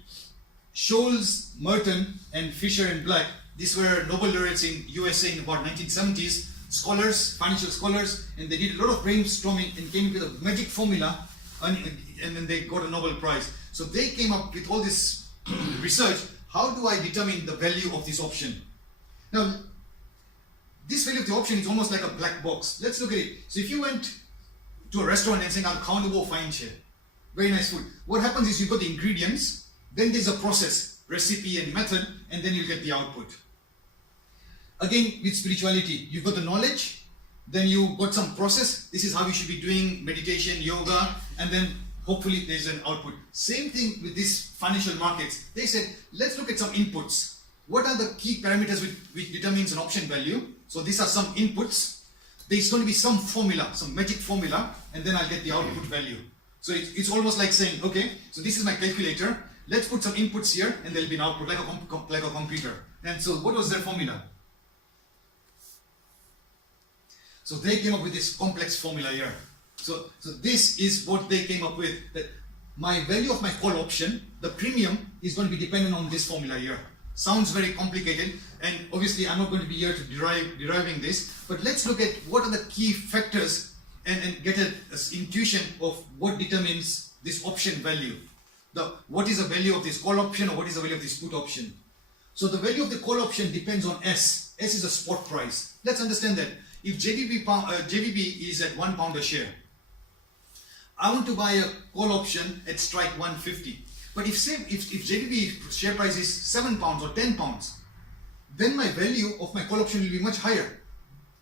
Sholes, Merton, and Fisher and Black, these were Nobel laureates in USA in about 1970s, scholars, financial scholars, and they did a lot of brainstorming and came up with a magic formula, and then they got a Nobel Prize. So they came up with all this research. How do I determine the value of this option? Now, this value of the option is almost like a black box. Let's look at it. So if you went to a restaurant and saying, I'll count the fine share, very nice food. What happens is you've got the ingredients, then there's a process, recipe and method, and then you'll get the output. Again, with spirituality, you've got the knowledge, then you've got some process. This is how you should be doing meditation, yoga, and then hopefully there's an output. Same thing with these financial markets. They said, let's look at some inputs. What are the key parameters which determines an option value? So these are some inputs. There's going to be some formula, some magic formula, and then I'll get the output value. So it's almost like saying, okay, so this is my calculator. Let's put some inputs here, and there'll be an output, like a computer. And so what was their formula? So they came up with this complex formula here. So this is what they came up with, that my value of my call option, the premium, is going to be dependent on this formula here. Sounds very complicated, and obviously I'm not going to be here to deriving this, but let's look at what are the key factors and get an intuition of what determines this option value. What is the value of this call option, or what is the value of this put option? So the value of the call option depends on S. S is a spot price. Let's understand that. If JVB is at £1 a share, I want to buy a call option at strike 150. But if JVB share price is £7 or £10, then my value of my call option will be much higher,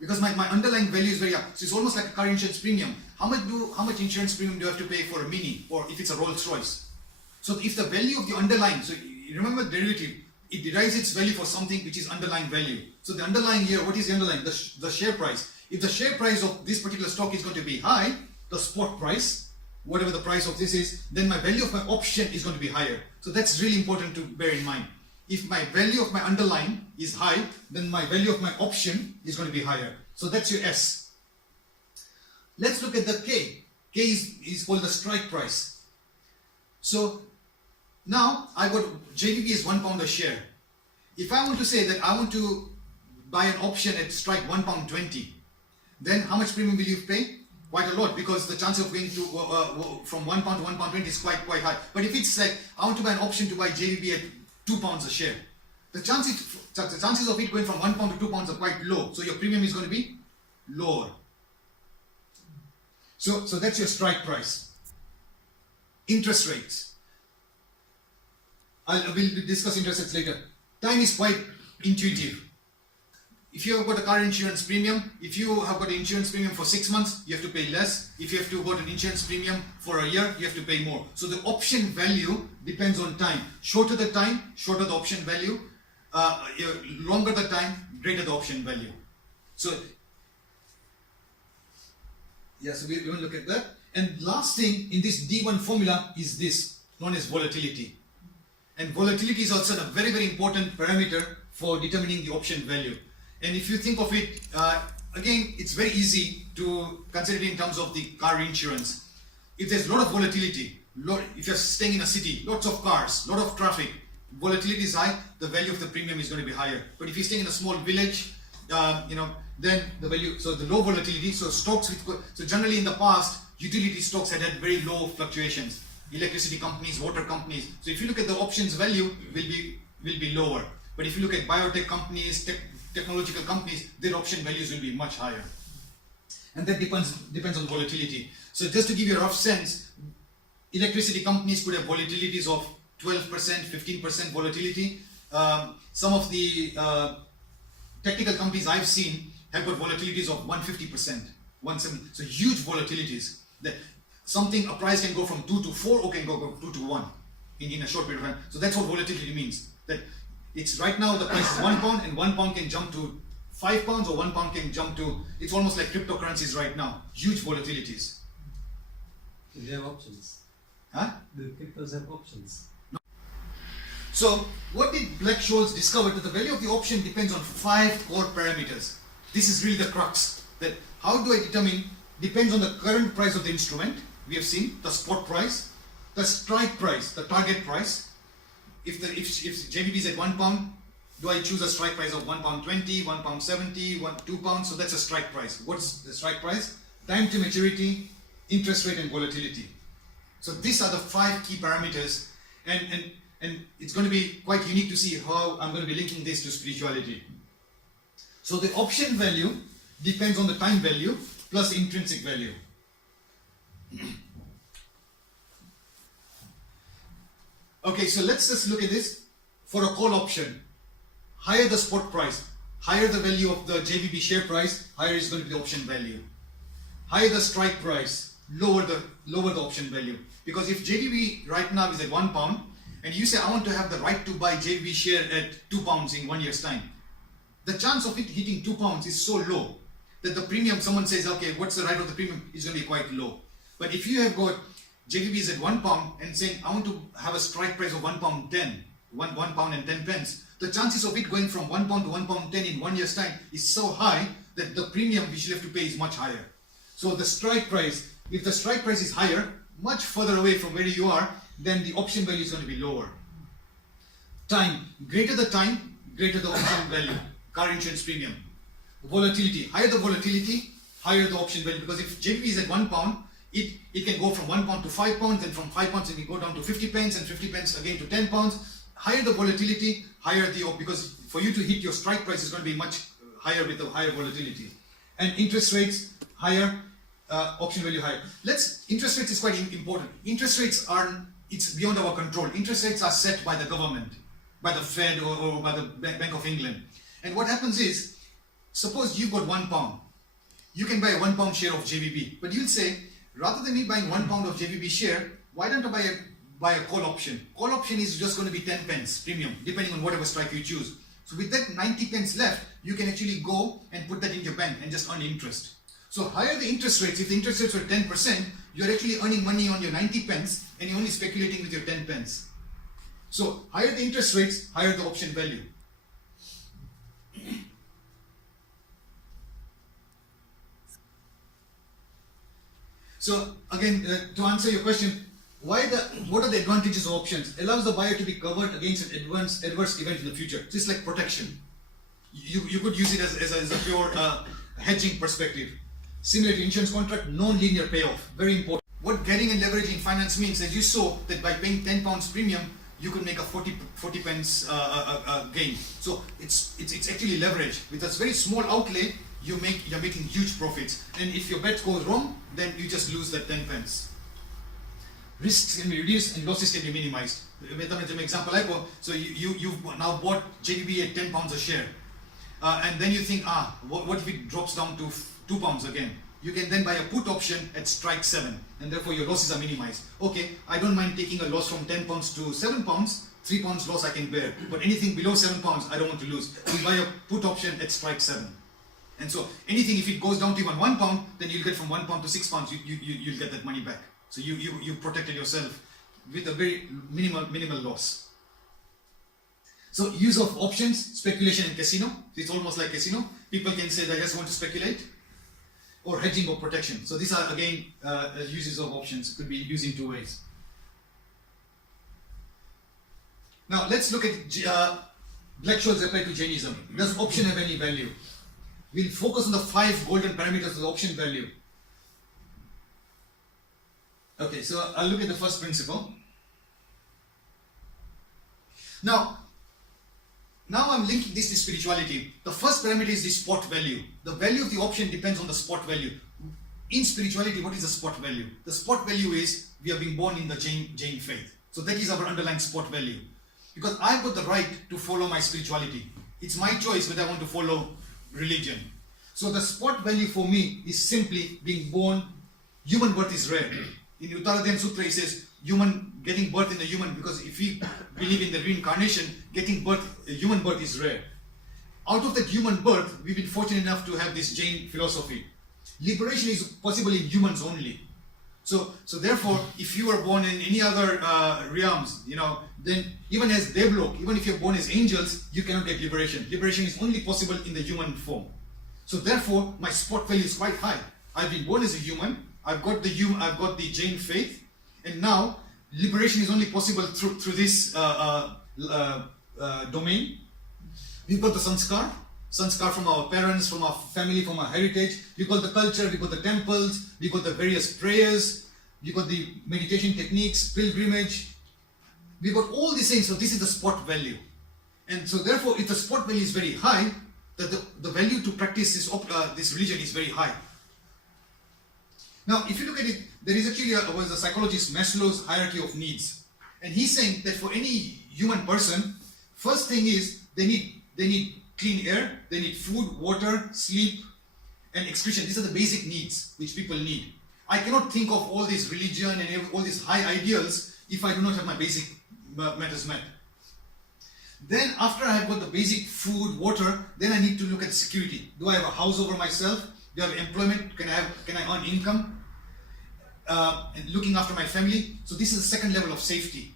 because my underlying value is very up. So it's almost like a car insurance premium. How much insurance premium do I have to pay for a Mini, or if it's a Rolls Royce? So if the value of the underlying, so you remember derivative, it derives its value for something which is underlying value. So the underlying here, what is the underlying? The share price. If the share price of this particular stock is going to be high, the spot price, whatever the price of this is, then my value of my option is going to be higher. So that's really important to bear in mind. If my value of my underlying is high, then my value of my option is going to be higher. So that's your S. Let's look at the K. K is called the strike price. So now I got JVB is £1 a share. If I want to say that I want to buy an option at strike £1.20, then how much premium will you pay? Quite a lot, because the chance of going to from £1 to £1.20 is quite high. But if it's like I want to buy an option to buy JVB at £2 a share, the chances of it going from £1 to £2 are quite low. So your premium is going to be lower. So that's your strike price. Interest rates. We'll discuss interest rates later. Time is quite intuitive. If you have got a car insurance premium, if you have got an insurance premium for 6 months, you have to pay less. If you have to got an insurance premium for a year, you have to pay more. So the option value depends on time. Shorter the time, shorter the option value. Longer the time, greater the option value. So we will look at that. And last thing in this D1 formula is this, known as volatility. And volatility is also a very, very important parameter for determining the option value. And if you think of it, again, it's very easy to consider it in terms of the car insurance. If there's a lot of volatility, if you're staying in a city, lots of cars, lot of traffic, volatility is high, the value of the premium is going to be higher. But if you're staying in a small village, then the value, so the low volatility, so stocks with, so generally in the past, utility stocks had very low fluctuations. electricity companies, water companies. So if you look at the options value, will be lower. But if you look at biotech companies, technological companies, their option values will be much higher. And that depends on volatility. So just to give you a rough sense, electricity companies could have volatilities of 12%, 15% volatility. Some of the technical companies I've seen have got volatilities of 150%, 170%. So huge volatilities. That a price can go from 2 to 4 or can go from 2 to 1 in a short period of time. So that's what volatility means. That it's right now the price is £1 and £1 can jump to £5 or £1 can jump to, it's almost like cryptocurrencies right now. Huge volatilities. They have options. Huh? The cryptos have options. So what did Black Sholes discover? That the value of the option depends on 5 core parameters. This is really the crux. That how do I determine? Depends on the current price of the instrument. We have seen the spot price, the strike price, the target price. If JVB is at £1, do I choose a strike price of £1.20, £1.70, £2? So that's a strike price. What's the strike price? Time to maturity, interest rate, and volatility. So these are the 5 key parameters, and it's going to be quite unique to see how I'm going to be linking this to spirituality. So the option value depends on the time value plus intrinsic value. Okay, so let's just look at this. For a call option, higher the spot price, higher the value of the JVB share price, higher is going to be the option value. Higher the strike price, lower the option value. Because if JVB right now is at £1 and you say I want to have the right to buy JVB share at £2 in 1 year's time, the chance of it hitting £2 is so low that the premium, someone says, okay, what's the right of the premium, is going to be quite low. But if you have got JVB is at £1 and saying I want to have a strike price of £1.10, £1 and 10 pence, the chances of it going from £1 to £1.10 in 1 year's time is so high that the premium which you have to pay is much higher. So the strike price, if the strike price is higher, much further away from where you are, then the option value is going to be lower. Time, greater the time, greater the option value, car insurance premium. Volatility, higher the volatility, higher the option value, because if JVB is at £1, it can go from £1 to £5, and from £5 it can go down to 50 pence, and 50 pence again to £10. Higher the volatility, higher the, because for you to hit your strike price is going to be much higher with the higher volatility. And interest rates higher, option value higher. Interest rates is quite important. Interest rates it's beyond our control. Interest rates are set by the government, by the Fed or by the Bank of England. And what happens is, suppose you've got £1. You can buy a £1 share of JVB, but you'll say, rather than me buying £1 of JVB share, why don't I buy a call option? Call option is just going to be 10 pence premium, depending on whatever strike you choose. So with that 90 pence left, you can actually go and put that in your bank and just earn interest. So higher the interest rates, if the interest rates were 10%, you're actually earning money on your 90 pence and you're only speculating with your 10 pence. So higher the interest rates, higher the option value. So again, to answer your question, what are the advantages of options? Allows the buyer to be covered against an adverse event in the future. Just like protection. You could use it as a pure hedging perspective. Similar to insurance contract, non-linear payoff. Very important. What getting and leveraging in finance means, as you saw, that by paying £10 premium, you could make a 40 pence gain. So it's actually leverage. With a very small outlay, you're making huge profits. And if your bet goes wrong, then you just lose that 10 pence. Risks can be reduced and losses can be minimized. Example I go, so you've now bought JVB at £10 a share. And then you think, what if it drops down to £2 again? You can then buy a put option at strike 7, and therefore your losses are minimized. Okay, I don't mind taking a loss from £10 to £7, £3 loss I can bear, but anything below £7 I don't want to lose. You buy a put option at strike 7. And so anything, if it goes down to even £1, then you'll get from £1 to £6, you'll get that money back. So you protected yourself with a very minimal loss. So use of options, speculation and casino. It's almost like casino. People can say they just want to speculate, or hedging or protection. So these are again uses of options. Could be used in 2 ways. Now let's look at Black Sholes applied to Jainism. Does option have any value? We'll focus on the 5 golden parameters of the option value. Okay, so I'll look at the first principle. Now I'm linking this to spirituality. The first parameter is the spot value. The value of the option depends on the spot value. In spirituality, what is the spot value? The spot value is we are being born in the Jain faith. So that is our underlying spot value. Because I've got the right to follow my spirituality. It's my choice whether I want to follow religion. So the spot value for me is simply being born. Human birth is rare. In Uttaraden Sutra it says getting birth in a human, because if we believe in the reincarnation, human birth is rare. Out of that human birth, we've been fortunate enough to have this Jain philosophy. Liberation is possible in humans only. So therefore, if you are born in any other realms, then even as Devlok, even if you're born as angels, you cannot get liberation. Liberation is only possible in the human form. So therefore, my spot value is quite high. I've been born as a human. I've got the Jain faith, and now liberation is only possible through this domain. We've got the sanskar from our parents, from our family, from our heritage. We've got the culture, we've got the temples, we've got the various prayers, we've got the meditation techniques, pilgrimage. We've got all these things, so this is the spot value. And so therefore, if the spot value is very high, the value to practice this religion is very high. Now, if you look at it, there is actually was a psychologist, Maslow's hierarchy of needs. And he's saying that for any human person, first thing is they need clean air, they need food, water, sleep, and excretion. These are the basic needs which people need. I cannot think of all this religion and all these high ideals if I do not have my basic matters met. Then after I have got the basic food, water, then I need to look at security. Do I have a house over myself? Do I have employment? Can I earn income? And looking after my family. So this is the second level of safety.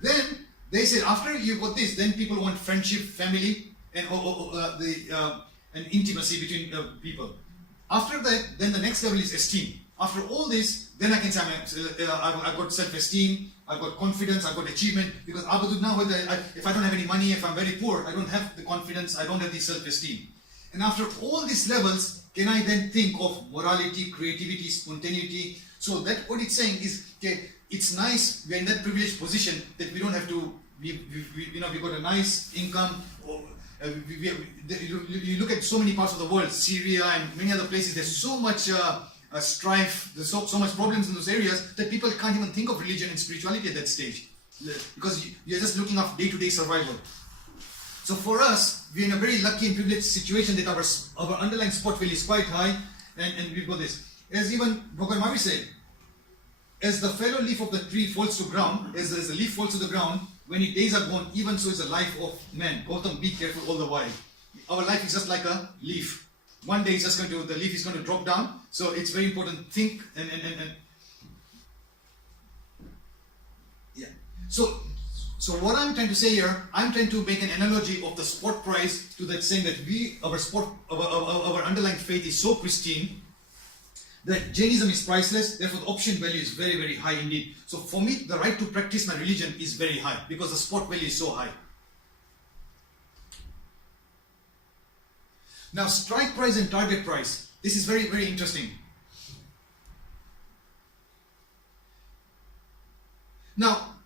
Then they said after you got this, then people want friendship, family, and intimacy between people. After that, then the next level is esteem. After all this, then I can say I've got self-esteem, I've got confidence, I've got achievement. Because now if I don't have any money, if I'm very poor, I don't have the confidence, I don't have the self-esteem. And after all these levels, can I then think of morality, creativity, spontaneity? So that what it's saying is, okay, it's nice we're in that privileged position that we don't have to. We've got a nice income. You look at so many parts of the world, Syria and many other places. There's so much strife. There's so much problems in those areas that people can't even think of religion and spirituality at that stage, because you're just looking at day-to-day survival. So for us, we're in a very lucky and privileged situation that our underlying spot value is quite high, and we've got this. As even Bhagwan Mahavir said, as the fellow leaf of the tree falls to ground, as the leaf falls to the ground, when its days are gone, even so is the life of man. Gautam, be careful all the while. Our life is just like a leaf. One day the leaf is going to drop down. So it's very important. Think and yeah. So what I'm trying to say here, I'm trying to make an analogy of the spot price to that, saying that our underlying faith is so pristine that Jainism is priceless, therefore the option value is very, very high indeed. So for me, the right to practice my religion is very high because the spot value is so high. Now, strike price and target price. This is very, very interesting. Now,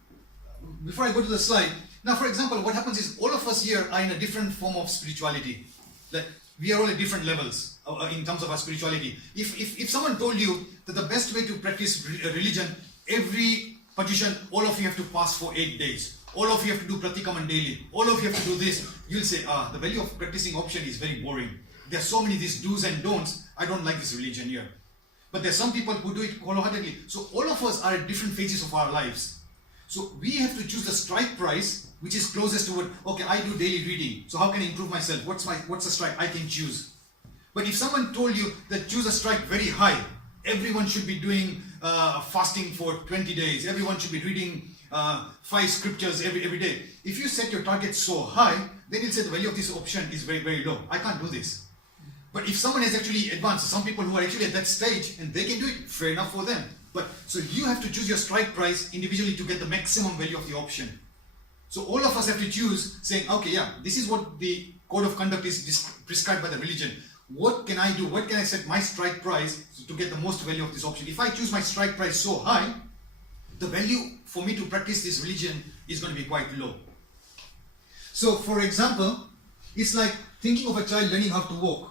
before I go to the slide, now for example, what happens is all of us here are in a different form of spirituality. Like we are all at different levels in terms of our spirituality. If someone told you that the best way to practice religion, every petition, all of you have to fast for 8 days. All of you have to do pratikaman daily. All of you have to do this. You'll say, the value of practicing option is very boring. There are so many these do's and don'ts. I don't like this religion here. But there are some people who do it wholeheartedly. So all of us are at different phases of our lives. So we have to choose the strike price, which is closest to what, okay, I do daily reading. So how can I improve myself? What's the strike I can choose? But if someone told you that choose a strike very high, everyone should be doing fasting for 20 days. Everyone should be reading 5 scriptures every day. If you set your target so high, then you'll say the value of this option is very, very low. I can't do this. But if someone has actually advanced, some people who are actually at that stage and they can do it, fair enough for them. But so you have to choose your strike price individually to get the maximum value of the option. So all of us have to choose saying, okay, yeah, this is what the code of conduct is prescribed by the religion. what can I do? What can I set my strike price to get the most value of this option? If I choose my strike price so high, the value for me to practice this religion is going to be quite low. So, for example, it's like thinking of a child learning how to walk.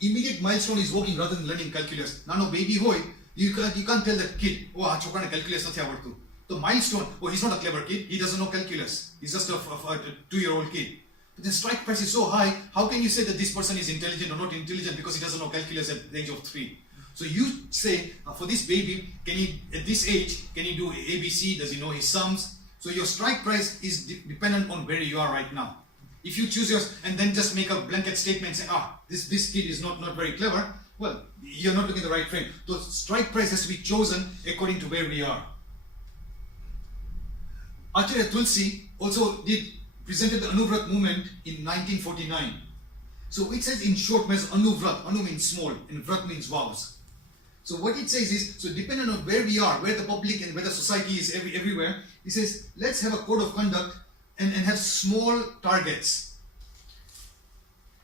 Immediate milestone is walking rather than learning calculus. Nano baby hoy, you can't tell the kid, oh, ah chokra ne calculus nathi avadtu. The milestone, oh, he's not a clever kid, he doesn't know calculus. He's just a 2-year-old kid. But the strike price is so high, how can you say that this person is intelligent or not intelligent because he doesn't know calculus at the age of 3? So you say, for this baby, can he, at this age, can he do ABC? Does he know his sums? So your strike price is dependent on where you are right now. If you choose yours and then just make a blanket statement and say, this kid is not very clever, well, you're not looking at the right frame. So strike price has to be chosen according to where we are. Acharya Tulsi also presented the Anuvrat movement in 1949. So it says in short measure Anuvrat. Anu means small and Vrat means vows. So what it says is, so depending on where we are, where the public and where the society is everywhere, it says let's have a code of conduct and have small targets.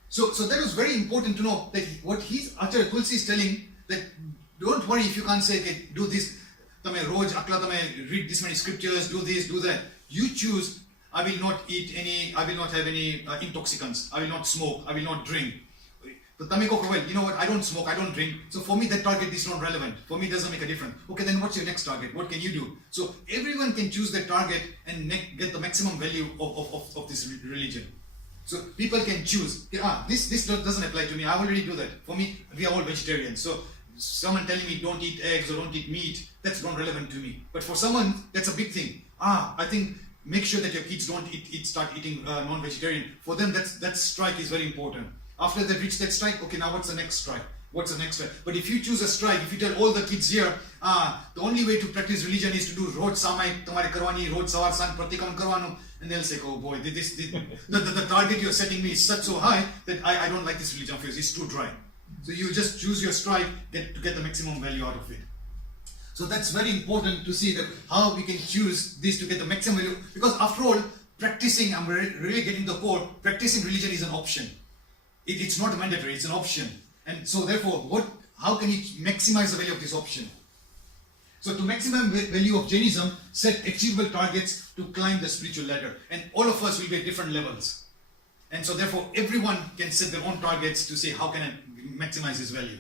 So that was very important to know that what Acharya Tulsi is telling, that don't worry if you can't say, okay, do this, tame roj akla tame read this many scriptures, do this, do that. You choose, I will not eat any, I will not have any intoxicants, I will not smoke, I will not drink. But tame ko, well, you know what, I don't smoke, I don't drink, so for me that target is not relevant. For me it doesn't make a difference. Okay, then what's your next target? What can you do? So everyone can choose their target and get the maximum value of this religion. So people can choose, this doesn't apply to me, I already do that. For me, we are all vegetarians. So someone telling me don't eat eggs or don't eat meat, that's not relevant to me. But for someone, that's a big thing. I think make sure that your kids don't start eating non-vegetarian. For them, that strike is very important. After they reach that strike, okay, now what's the next strike? What's the next strike? But if you choose a strike, if you tell all the kids here, the only way to practice religion is to do roj samay tamare karwani, roj sawar sang pratikam karwanu, and they'll say, oh boy, the target you're setting me is such so high that I don't like this religion of yours, it's too dry. So you just choose your strike to get the maximum value out of it. So that's very important to see that how we can choose this to get the maximum value, because after all, practicing, I'm really getting the core, practicing religion is an option. It's not mandatory, it's an option. And so therefore, how can you maximize the value of this option? So to maximum value of Jainism, set achievable targets to climb the spiritual ladder. And all of us will be at different levels. And so therefore, everyone can set their own targets to say, how can I maximize this value?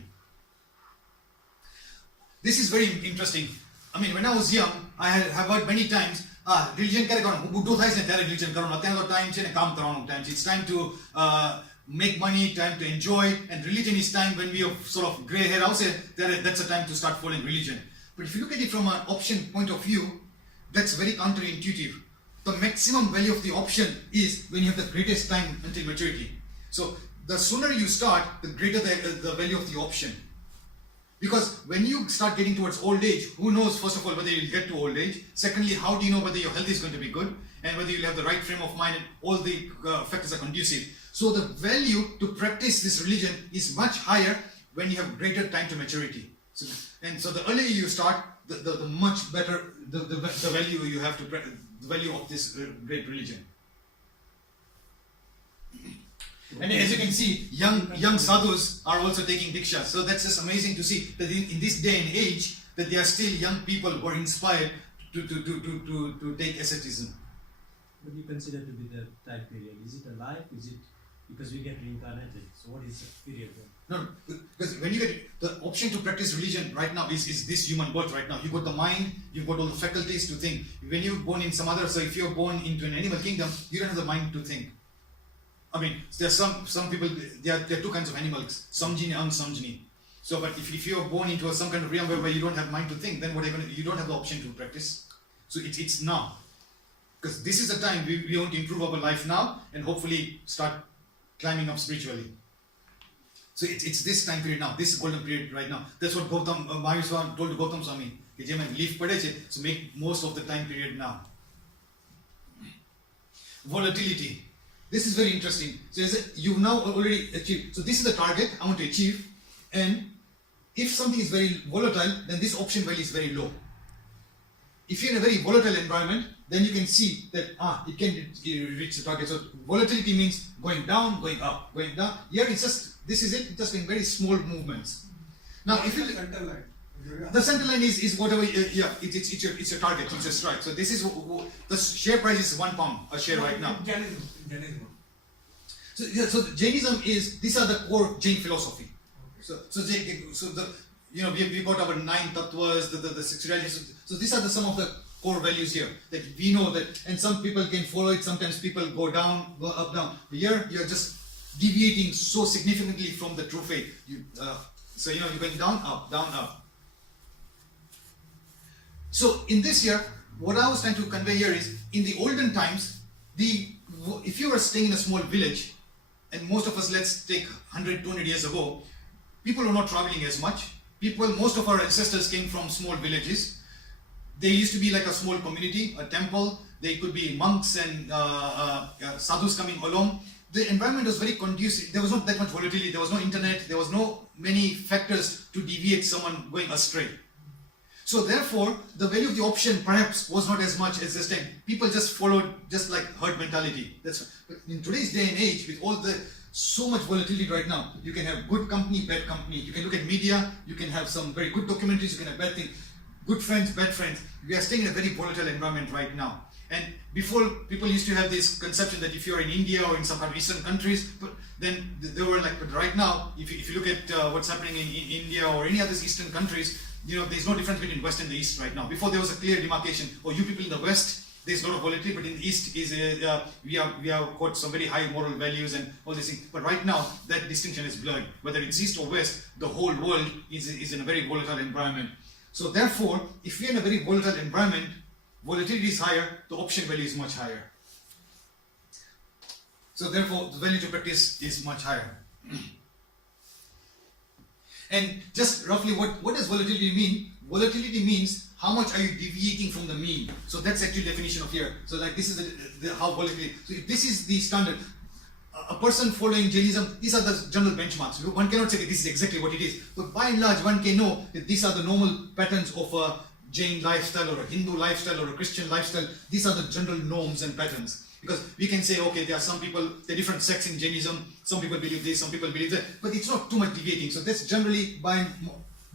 This is very interesting. I mean, when I was young, I have heard many times, religion kare garanu, buddho thai se tare religion garanu, atyano time chhe ne kaam karanu time. It's time to make money, time to enjoy, and religion is time when we have sort of grey hair. I'll say that's a time to start following religion. But if you look at it from an option point of view, that's very counterintuitive. The maximum value of the option is when you have the greatest time until maturity. So the sooner you start, the greater the value of the option. Because when you start getting towards old age, who knows, first of all, whether you'll get to old age. Secondly, how do you know whether your health is going to be good and whether you'll have the right frame of mind and all the factors are conducive. So the value to practice this religion is much higher when you have greater time to maturity. So the earlier you start, the much better the value you have to the value of this great religion. And as you can see, young sadhus are also taking diksha. So that's just amazing to see that in this day and age, that there are still young people who are inspired to take asceticism. What do you consider to be the time period? Is it a life? Is it because we get reincarnated? So what is the period then? No, because when you get the option to practice religion right now is this human birth right now. You've got the mind, you've got all the faculties to think. When you're born in some other, so if you're born into an animal kingdom, you don't have the mind to think. I mean, there's some people, there are two kinds of animals, samjini and unsamjini. So, but if you're born into some kind of realm where you don't have mind to think, then you don't have the option to practice. So it's now. Because this is the time we want to improve our life now and hopefully start climbing up spiritually. So it's this time period now, this golden period right now. That's what Gautam, Maheshwar told to Gautam Swami. So make most of the time period now. Volatility. This is very interesting. So you've now already achieved. So this is the target I want to achieve. And if something is very volatile, then this option value is very low. if you're in a very volatile environment, then you can see that it can reach the target. So volatility means going down, going up, going down. Here it's just, this is it, it's just in very small movements. Now if you center line. the center line is whatever, it's your target, it's your strike. So this is, the share price is £1 a share right now. Jainism. So, so Jainism is, these are the core Jain philosophy. Okay. So the, we've got our 9 tattvas, the 6 realities. So these are some of the core values here that we know that, and some people can follow it. Sometimes people go down, go up, down. But here you're just deviating so significantly from the true faith. So you're going down, up, down, up. So in this year, what I was trying to convey here is, in the olden times, if you were staying in a small village, and most of us, let's take 100, 200 years ago, people were not traveling as much. Most of our ancestors came from small villages. They used to be like a small community, a temple. They could be monks and sadhus coming along. The environment was very conducive. There was not that much volatility. There was no internet. There was no many factors to deviate someone going astray. So therefore, the value of the option perhaps was not as much as this time. People just followed just like herd mentality. But in today's day and age, with all so much volatility right now, you can have good company, bad company. You can look at media. You can have some very good documentaries. You can have bad things. Good friends, bad friends. We are staying in a very volatile environment right now. And before, people used to have this conception that if you're in India or in some kind of Eastern countries, then they were like, but right now, if you look at what's happening in India or any other Eastern countries, there's no difference between West and the East right now. Before there was a clear demarcation. You people in the West, there's a lot of volatility, but in the East we have got some very high moral values and all these things. But right now, that distinction is blurred. Whether it's East or West, the whole world is in a very volatile environment. So therefore, if we're in a very volatile environment, volatility is higher, the option value is much higher. So therefore, the value to practice is much higher. And just roughly, what does volatility mean? Volatility means how much are you deviating from the mean. So that's actually the definition of here. So like this is how volatility. So if this is the standard, a person following Jainism, these are the general benchmarks. One cannot say that this is exactly what it is. But by and large, one can know that these are the normal patterns of a Jain lifestyle or a Hindu lifestyle or a Christian lifestyle. These are the general norms and patterns. Because we can say, okay, there are some people, there are different sects in Jainism, some people believe this, some people believe that, but it's not too much deviating. So that's generally, by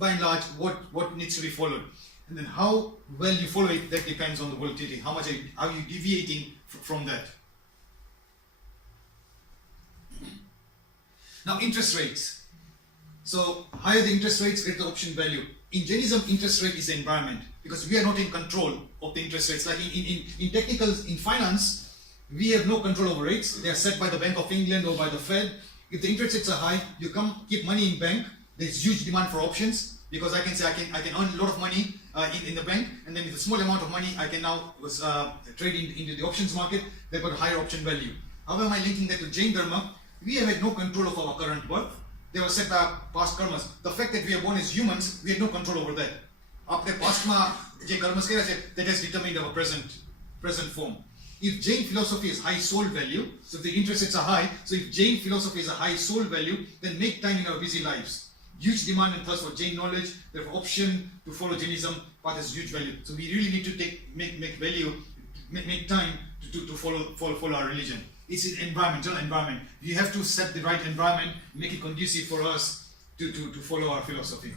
and large, what needs to be followed. And then how well you follow it, that depends on the volatility. How much are you deviating from that? Now, interest rates. So, higher the interest rates, greater the option value. In Jainism, interest rate is the environment, because we are not in control of the interest rates. Like in technicals, in finance, we have no control over rates. They are set by the Bank of England or by the Fed. If the interest rates are high, you keep money in bank. There's huge demand for options, because I can say I can earn a lot of money in the bank, and then with a small amount of money, I can now trade into the options market. They've got a higher option value. How am I linking that to Jain Dharma? We have had no control of our current birth. They were set by past karmas. The fact that we are born as humans, we had no control over that. After past karmas, that has determined our present form. If Jain philosophy is high soul value, so if the interest rates are high, so if Jain philosophy is a high soul value, then make time in our busy lives. Huge demand and thirst for Jain knowledge, therefore option to follow Jainism path has huge value. So we really need to make time to follow our religion. It's an environmental environment. We have to set the right environment, make it conducive for us to follow our philosophy.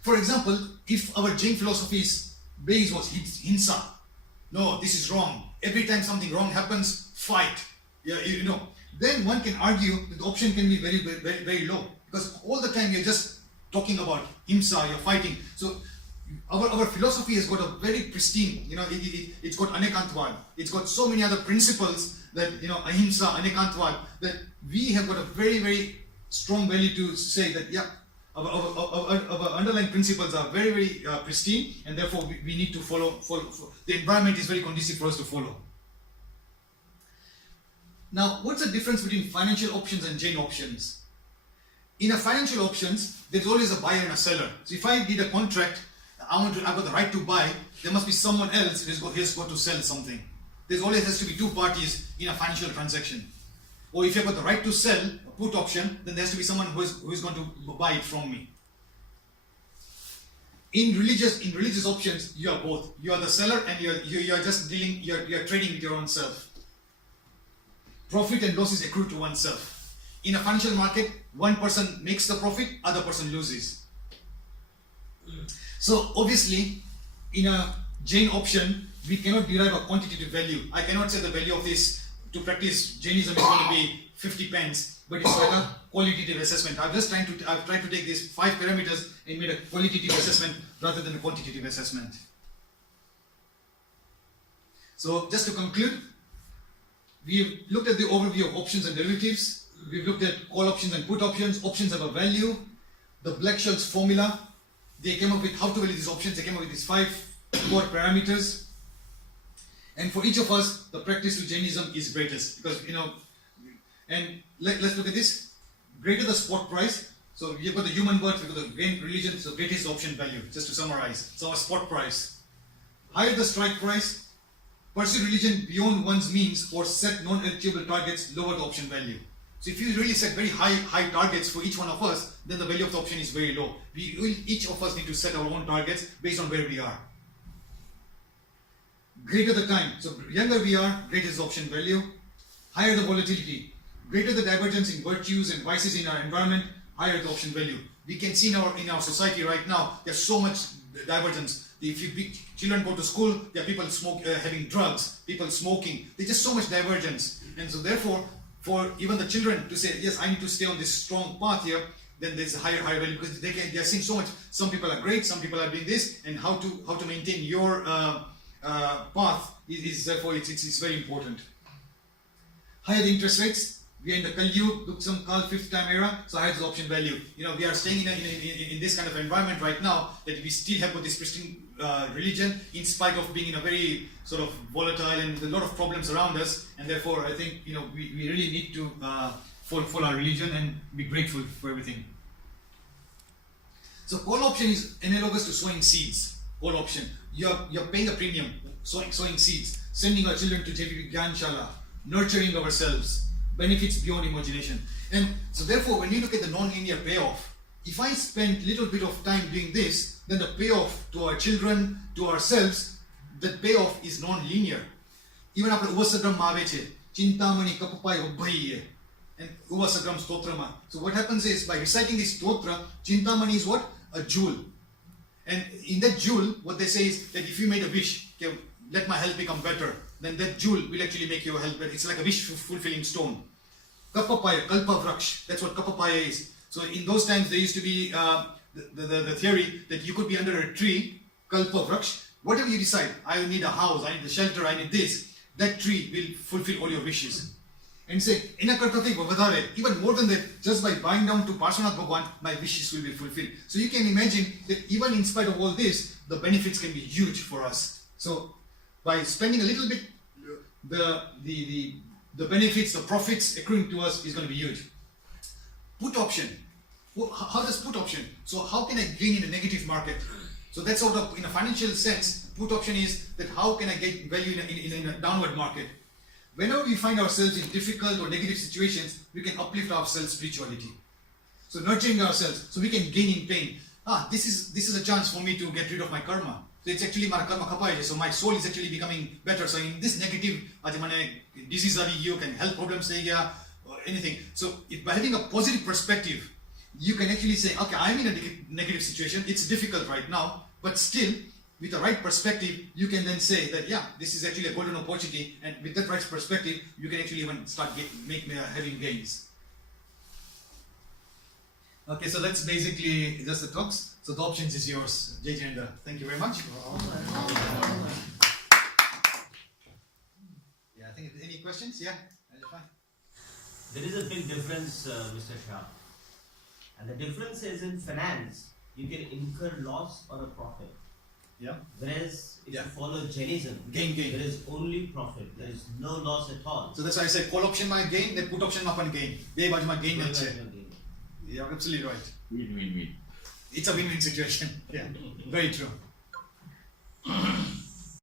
For example, if our Jain philosophy's base was hinsa, no, this is wrong. Every time something wrong happens, fight. Then one can argue that the option can be very, very, very low, because all the time you're just talking about himsa, you're fighting. So our philosophy has got a very pristine, it's got anekantvad. It's got so many other principles that, ahimsa, anekantvad, that we have got a very, very strong value to say that, our underlying principles are very, very pristine, and therefore we need to follow. The environment is very conducive for us to follow. Now, what's the difference between financial options and Jain options? In a financial options, there's always a buyer and a seller. So if I did a contract, I've got the right to buy, there must be someone else who's got to sell something. There always has to be two parties in a financial transaction. Or if you've got the right to sell, a put option, then there has to be someone who is going to buy it from me. In religious options, you are both. You are the seller and you are just dealing. You are trading with your own self. Profit and loss is accrued to oneself. In a financial market, one person makes the profit, other person loses. So obviously, in a Jain option, we cannot derive a quantitative value. I cannot say the value of this to practice Jainism is going to be 50 pence, but it's like a qualitative assessment. I've tried to take these 5 parameters and made a qualitative assessment rather than a quantitative assessment. So just to conclude, we've looked at the overview of options and derivatives. We've looked at call options and put options. Options have a value. The Black Sholes formula, they came up with how to value these options. They came up with these 5 core parameters. And for each of us, the practice to Jainism is greatest because, and let's look at this. Greater the spot price. So you've got the human birth, we've got the grain religion, so greatest option value, just to summarize. So our spot price. Higher the strike price, pursue religion beyond one's means or set non-achievable targets, lower the option value. So if you really set very high targets for each one of us, then the value of the option is very low. Each of us need to set our own targets based on where we are. Greater the time, so younger we are, greater is the option value. Higher the volatility, greater the divergence in virtues and vices in our environment, higher the option value. We can see in our society right now, there's so much divergence. If children go to school, there are people having drugs, people smoking. There's just so much divergence. And so therefore, for even the children to say, yes, I need to stay on this strong path here, then there's a higher value because they are seeing so much. Some people are great, some people are doing this, and how to maintain your path is therefore it's very important. Higher the interest rates, we are in the Kal Yuga, Duksam Kal, 5th time era, so higher the option value. We are staying in this kind of environment right now that we still have got this pristine religion in spite of being in a very sort of volatile and a lot of problems around us, and therefore I think we really need to follow our religion and be grateful for everything. So call option is analogous to sowing seeds. Call option, you're paying a premium, sowing seeds, sending our children to JVP Gyanshala, nurturing ourselves, benefits beyond imagination. And so therefore when you look at the non-linear payoff, if I spend little bit of time doing this, then the payoff to our children, to ourselves, the payoff is non-linear. Even after Uvasagram Maveche, Chintamani Kapapai Ubbhaiye, and Uvasagram Stotrama. So what happens is, by reciting this stotra, Chintamani is what? A jewel. And in that jewel, what they say is that if you made a wish, okay, let my health become better, then that jewel will actually make your health better. It's like a wish-fulfilling stone. Kapapaya, Kalpa Vraksh, that's what Kapapaya is. So in those times, there used to be the theory that you could be under a tree, Kalpa Vraksh, whatever you decide, I need a house, I need a shelter, I need this, that tree will fulfill all your wishes. And say, even more than that, just by bowing down to Parshvanath Bhagwan, my wishes will be fulfilled. So you can imagine that even in spite of all this, the benefits can be huge for us. So by spending a little bit, the benefits, the profits accruing to us is going to be huge. Put option. How does put option? So how can I gain in a negative market? So that's sort of, in a financial sense, put option is that how can I get value in a downward market? Whenever we find ourselves in difficult or negative situations, we can uplift ourselves spirituality. So nurturing ourselves, so we can gain in pain. This is a chance for me to get rid of my karma. So it's actually my karma kapaye. So my soul is actually becoming better. So in this negative, disease you can health problems or anything. So by having a positive perspective, you can actually say, okay, I'm in a negative situation. It's difficult right now, but still, with the right perspective, you can then say that, yeah, this is actually a golden opportunity, and with that right perspective, you can actually even start having gains. Okay, so that's basically just the talks. So the options is yours, Jai Jayendra. Thank you very much. Yeah, I think any questions? Yeah, fine. There is a big difference, Mr. Shah. And the difference is in finance, you can incur loss or a profit. Yeah. Whereas if you follow Jainism, gain. There is only profit. There is no loss at all. So that's why I said call option my gain, then put option my gain. Gain. Yeah, absolutely right. Win-win-win. It's a win-win situation. Yeah, very true.